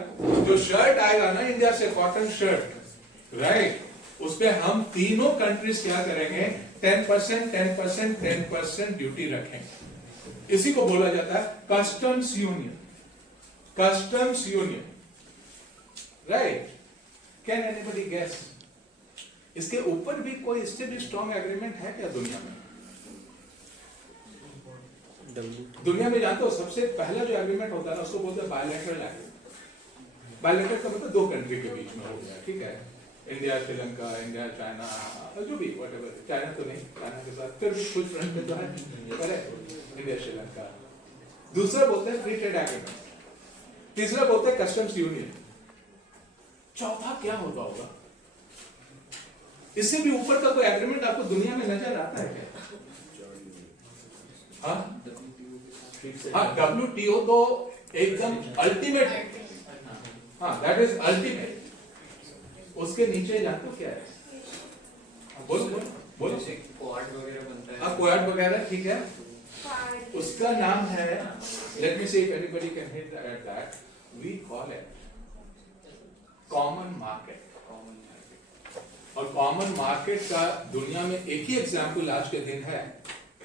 जो shirt आएगा ना India से, कॉटन शर्ट, राइट, उस पे हम तीनों कंट्रीज क्या करेंगे? 10%, 10%, 10% ड्यूटी रखेंगे। इसी को बोला जाता है customs union. Customs union, right? Can anybody guess? इसके ऊपर भी कोई इससे भी स्ट्रॉन्ग एग्रीमेंट है क्या दुनिया में? दुनिया में जानते हो सबसे पहला जो एग्रीमेंट होता है ना उसको बोलते हैं बायलैटरल एग्रीमेंट। बायलैटरल का मतलब दो कंट्री के बीच में हो गया, ठीक है? इंडिया श्रीलंका, इंडिया चाइना, जो भी व्हाटएवर, चाइना तो नहीं, चाइना के साथ फिर भी कुछ फ्रंट पे तो है, करेक्ट? इंडिया श्रीलंका। दूसरा बोलते हैं फ्री ट्रेड एग्रीमेंट, तीसरा बोलते हैं कस्टम्स यूनियन, चौथा क्या होता होगा? इससे भी ऊपर का कोई एग्रीमेंट आपको दुनिया में नजर आता है क्या? हाँ, WTO तो एकदम अल्टीमेट है, हाँ, दैट इज अल्टीमेट। उसके नीचे जानते हो क्या है? बोलो बोलो बोलो। क्वाड वगैरह बनता है। हाँ, क्वाड वगैरह, ठीक है। उसका नाम है, let me see if anybody can hit at that, we call it common market. और कॉमन मार्केट का दुनिया में एक ही एग्जाम्पल आज के दिन है।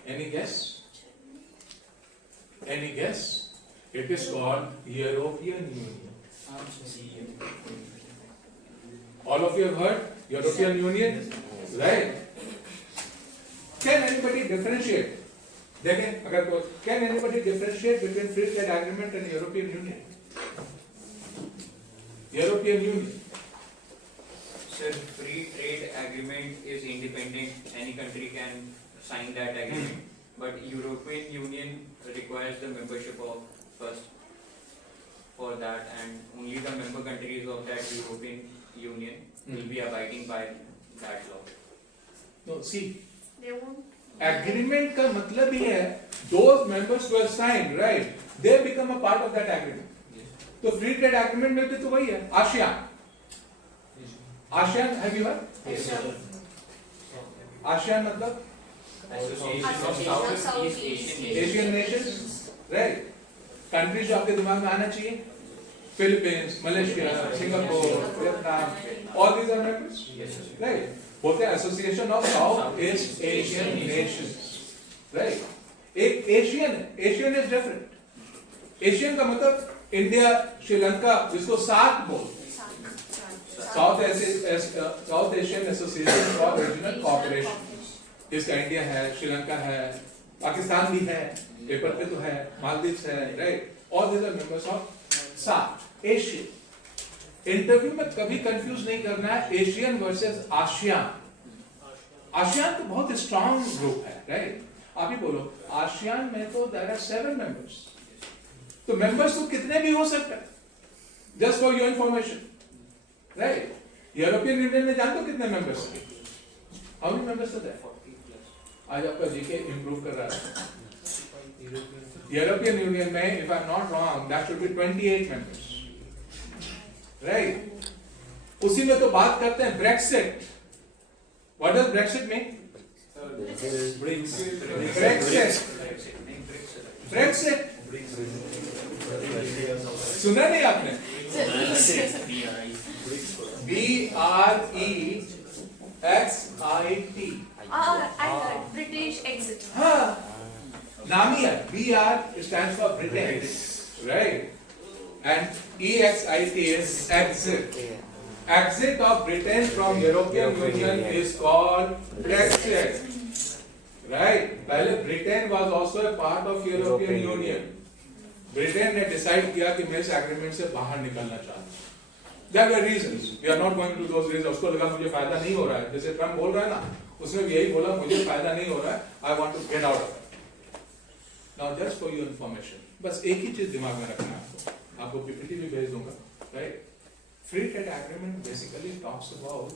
Any guess? Any guess? It is called European Union. All of you have heard European Union, right? Can anybody differentiate? देखें अगर कोई, can anybody differentiate between free trade agreement and European Union? European Union. Sir, free trade agreement is independent. Any country can sign that agreement. But European Union requires the membership of first for that, and only the member countries of that European Union will be abiding by that law. No, see, They won't. agreement का मतलब ही है those members who have signed, right? They become a part of that agreement. तो free trade agreement में भी तो वही है, ASEAN. ASEAN, have you heard? Yes, sir. ASEAN मतलब Association of Southeast Asian Nations. Asian Nations, right? Country जो आपके दिमाग में आना चाहिए, Philippines, Malaysia, Singapore, Vietnam, all these are members, right? बोलते हैं Association of South East Asian Nations, right? एक एशियन है, एशियन इज डिफरेंट। एशियन का मतलब इंडिया, श्रीलंका, जिसको सार्क बोलते हैं, South Asian Association for Regional Cooperation. इसका इंडिया है, श्रीलंका है, पाकिस्तान भी है, पेपर पे तो है, मालदीव्स है, right? All these are members of SAARC, Asian. Interview में कभी कंफ्यूज नहीं करना है एशियन वर्सेस आसियान। आसियान तो बहुत स्ट्रॉन्ग ग्रुप है, राइट? आप ही बोलो, आसियान में तो देयर आर 7 मेंबर्स, तो मेंबर्स तो कितने भी हो सकते हैं, just for your information, right? European Union में जानते हो कितने मेंबर्स हैं? How many members are there? आज आपका जीके इंप्रूव कर रहा है। यूरोपियन यूनियन में, if I am not wrong, that should be 28 members, right? उसी में तो बात करते हैं Brexit. What does Brexit mean? Brexit सुना नहीं आपने? BREXIT। I heard British exit. हाँ, नाम ही है। BR stands for Britain, right? And EXIT is exit. Exit of Britain from European Union is called Brexit, right? पहले Britain was also a part of European Union. Britain ने decide किया कि मैं इस agreement से बाहर निकलना चाहता हूँ। There were reasons. We are not going to those reasons. उसको लगा मुझे फायदा नहीं हो रहा है, जैसे ट्रम्प बोल रहा है ना, उसने भी यही बोला, मुझे फायदा नहीं हो रहा है, I want to get out of it. Now just for your information, बस एक ही चीज दिमाग में रखना है आपको पीपीटी भी भेज दूंगा, right? Free trade agreement basically talks about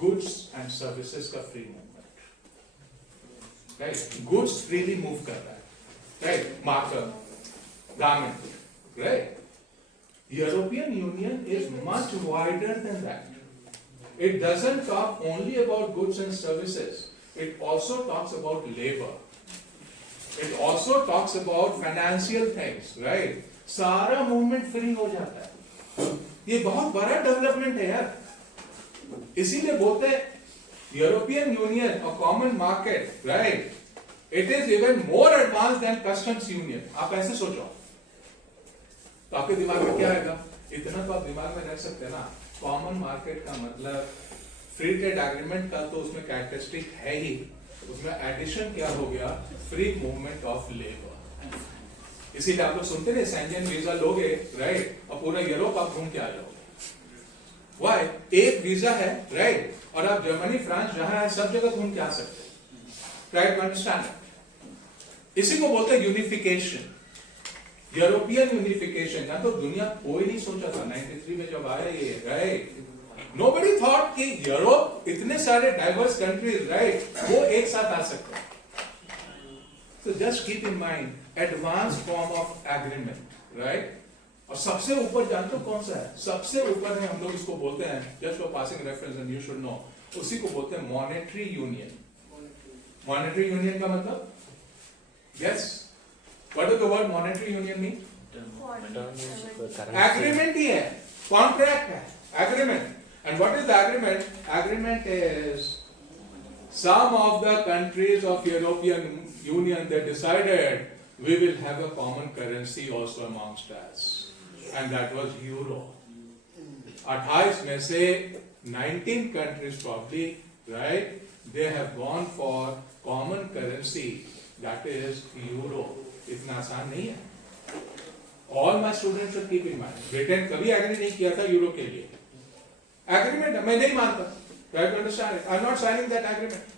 goods and services का free movement, right? Goods freely move कर रहा है, right? Marker, garment, right? European Union is much wider than that. It doesn't talk only about goods and services. It also talks about labor. It also talks about financial things, right? सारा movement free हो जाता है। ये बहुत बड़ा development है यार, इसीलिए बोलते हैं European Union a common market, right? It is even more advance than customs union. आप ऐसे सोचो, तो आपके दिमाग में क्या आएगा? इतना तो आप दिमाग में रख सकते हैं ना, कॉमन मार्केट का मतलब फ्री ट्रेड एग्रीमेंट का तो उसमें कैरेक्टरिस्टिक है ही, उसमें एडिशन क्या हो गया? Free movement of labour. इसीलिए आप लोग सुनते हैं शेंजन वीजा लोगे, राइट, और पूरा यूरोप आप घूम के आ जाओगे। वाई? एक वीजा है, राइट, और आप जर्मनी, फ्रांस जहां है सब जगह घूम के आ सकते हैं, राइट? अंडरस्टैंड? इसी को बोलते हैं यूनिफिकेशन, यूरोपियन यूनिफिकेशन। ना तो दुनिया कोई नहीं सोचा था 93 में जब आया ये, राइट? नोबडी थॉट कि यूरोप इतने सारे डाइवर्स कंट्रीज, राइट, वो एक साथ आ सकते हैं। So just keep in mind, advanced form of agreement, right? और सबसे ऊपर जानते हो कौन सा है? सबसे ऊपर है, हम लोग इसको बोलते हैं, just for passing reference and you should know, उसी को बोलते हैं monetary union. Monetary union का मतलब? Yes. What does the word monetary union mean? Agreement ही है, contract है, agreement. And what is the agreement? Agreement is some of the countries of European Union, they decided we will have a common currency also amongst us, and that was euro. 28 में से 19 countries probably, right, they have gone for common currency, that is euro. इतना आसान नहीं है। All my students should keep in mind, Britain कभी agree नहीं किया था यूरो के लिए। एग्रीमेंट मैं नहीं मानता, try to understand it. I'm not signing that agreement.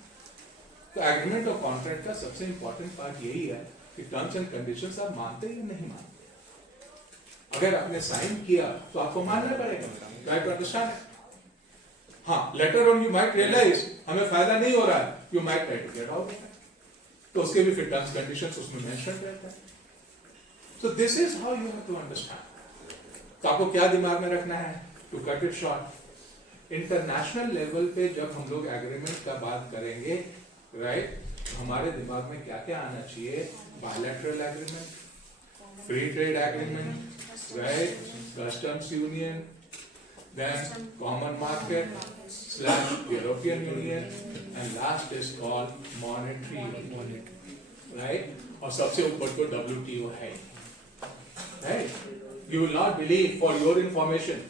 तो एग्रीमेंट और कॉन्ट्रैक्ट का सबसे इंपॉर्टेंट पार्ट यही है कि टर्म्स एंड कंडीशंस आप मानते या नहीं मानते। अगर आपने साइन किया तो आपको मानना पड़ेगा, ट्राई टू अंडरस्टैंड। हाँ, later on you might realise हमें फायदा नहीं हो रहा है, you might try to get out, तो उसके भी फिर टर्म्स कंडीशंस उसमें मेंशन रहता है। So this is how you have to understand. तो आपको क्या दिमाग में रखना है? To cut it short, international level पे जब हम लोग एग्रीमेंट का बात करेंगे, राइट, हमारे दिमाग में क्या क्या आना चाहिए? Bilateral agreement, free trade agreement, right, customs union, then common market slash European Union, and last is called monetary union, right? और सबसे ऊपर तो WTO है, right? You will not believe, for your information,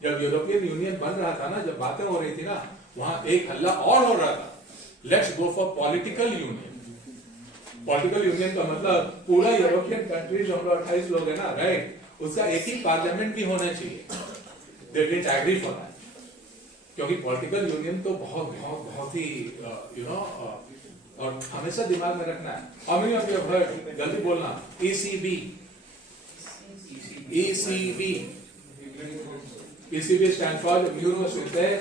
जब यूरोपियन यूनियन बन रहा था ना, जब बातें हो रही थी ना, वहां एक हल्ला और हो रहा था, let's go for political union. Political union का मतलब पूरा यूरोपियन कंट्रीज, हम लोग 28 लोग हैं ना, राइट, उसका एक ही पार्लियामेंट भी होना चाहिए। They didn't agree for that, क्योंकि पॉलिटिकल यूनियन तो बहुत बहुत बहुत ही और हमेशा दिमाग में रखना है, how many of you have heard, जल्दी बोलना, ECB, ECB stand for neuro सुनते हैं,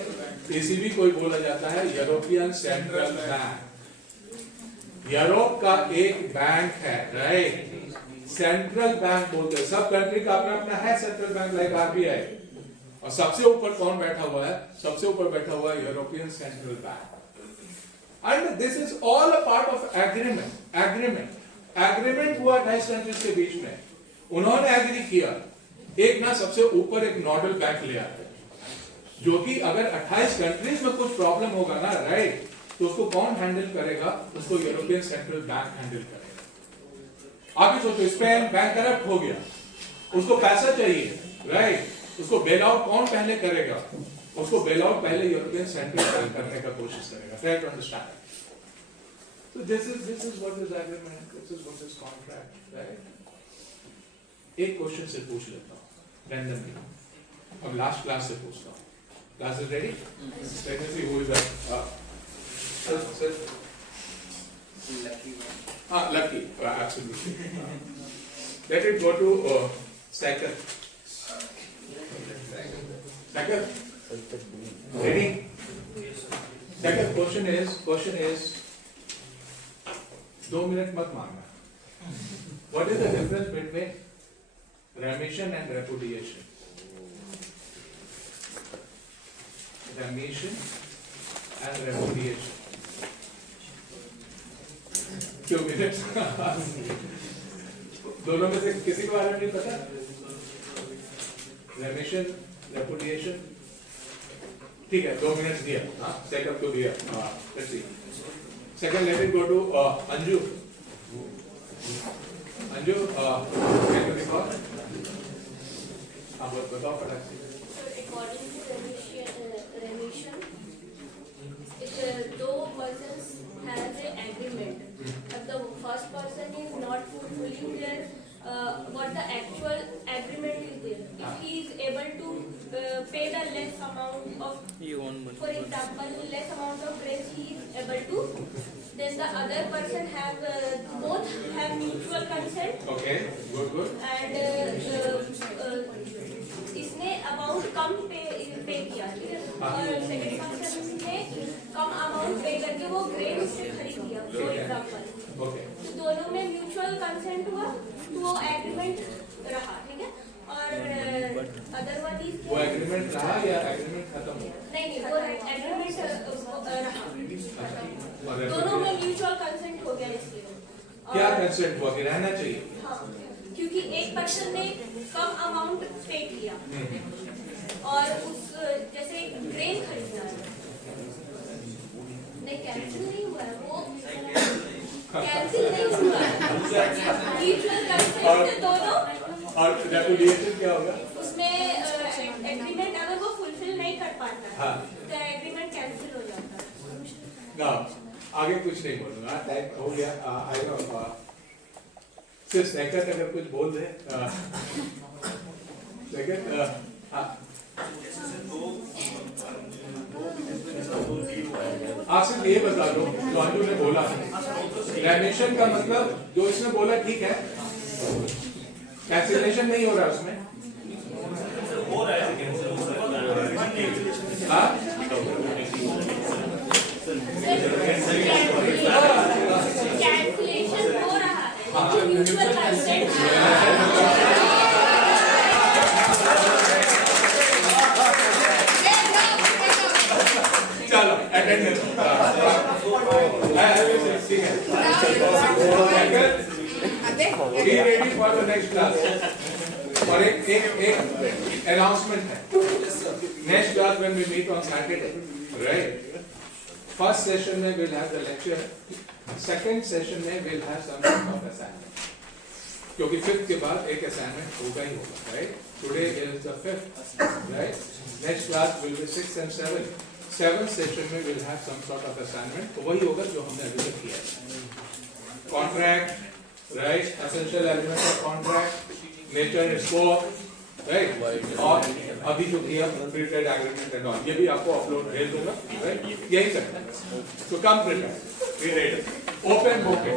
ECB कोई बोला जाता है यूरोपियन सेंट्रल बैंक। यूरोप का एक बैंक है, राइट? सेंट्रल बैंक बोलते हैं, सब कंट्री का अपना अपना है सेंट्रल बैंक, लाइक RBI। और सबसे ऊपर कौन बैठा हुआ है? सबसे ऊपर बैठा हुआ है European Central bank. And this is all a part of agreement हुआ 28 कंट्रीज के बीच में। उन्होंने एग्री किया, एक ना सबसे ऊपर एक नोडल बैंक ले आते, जो कि अगर 28 कंट्रीज में कुछ प्रॉब्लम होगा ना, राइट, तो उसको कौन हैंडल करेगा? उसको यूरोपियन सेंट्रल बैंक हैंडल करेगा। आगे सोचो, स्पेन बैंक करप्ट हो गया, उसको पैसा चाहिए, राइट, उसको बेल आउट कौन पहले करेगा? उसको बेल आउट पहले यूरोपियन सेंट्रल बैंक करने का कोशिश करेगा। Try to understand. So this is what is agreement, this is what is contract, right? एक क्वेश्चन से पूछ लेता हूँ रैंडमली, अब लास्ट क्लास से पूछता हूँ। Class is ready? Let us see who is sir lucky, absolutely. Let it go to Sagar. Ready? Sagar, question is 2 minute मत मांगना। What is the difference between remission and repudiation? Remission and repudiation. 2 minutes. दोनों में से किसी को बारे में नहीं पता? Remission, repudiation. ठीक है, 2 मिनट दिया, हाँ, सेकंड को दिया, हाँ, let's see. Second, let it go to Anju. Anju, can you recall? आप बताओ फटाक से। So according to remission, if two persons has an agreement, if the first person is not fulfilling their what the actual agreement is there, if he is able to pay the less amount of, for example, less amount of rent he is able to, then the other person have both have mutual consent. Okay, good. And इसने amount कम पे किया, ठीक है, और second person ने कम amount पे करके वो ग्रेड उससे खरीद लिया, फॉर एग्जांपल। Okay. तो दोनों में म्यूचुअल कंसेंट हुआ, तो वो एग्रीमेंट रहा, ठीक है। और अदरवाइज वो एग्रीमेंट रहा या एग्रीमेंट खत्म हुआ? नहीं, वो एग्रीमेंट रहा, दोनों में म्यूचुअल कंसेंट हो गया इसलिए। क्या कंसेंट हुआ कि रहना चाहिए? हाँ, क्योंकि एक पर्सन ने कम अमाउंट पे किया और उस जैसे ग्रेन खरीदना है, नहीं कैंसिल नहीं हुआ है, वो कैंसिल नहीं हुआ है, म्यूचुअल कंसेंट से दोनों। और रेपुडिएशन क्या होगा? उसमें एग्रीमेंट अगर वो फुलफिल नहीं कर पाता है, हाँ, तो एग्रीमेंट कैंसिल हो जाता है। ना आगे कुछ नहीं बोलूंगा, टाइम हो गया। आई नो सिर्फ सेकंड अगर कुछ बोल दे, सेकंड, हाँ, आप सिर्फ ये बता दो जो अंजू ने बोला, रेमिशन का मतलब जो इसने बोला ठीक है, कैंसिलेशन नहीं हो रहा उसमें, हाँ, कैंसिलेशन हो रहा है, म्यूचुअल कंसेंट चलो अटेंडेंस ठीक है, be ready for the next class. और एक अनाउंसमेंट है, next class when we meet on Saturday, right, first session में we'll have the lecture, second session में we'll have some sort of assignment, क्योंकि fifth के बाद एक असाइनमेंट होगा ही होगा, राइट। Today is the fifth, right, next class will be 6 and 7, seventh session में we'll have some sort of assignment, तो वही होगा जो हमने अभी तक किया है। Contract, right, essential element of contract, nature and scope, right, और अभी जो किया free trade agreement and all, ये भी आपको अपलोड भेज दूंगा, राइट, यही सकता है। तो कम फ्री ट्रेड, ओपन बुक है,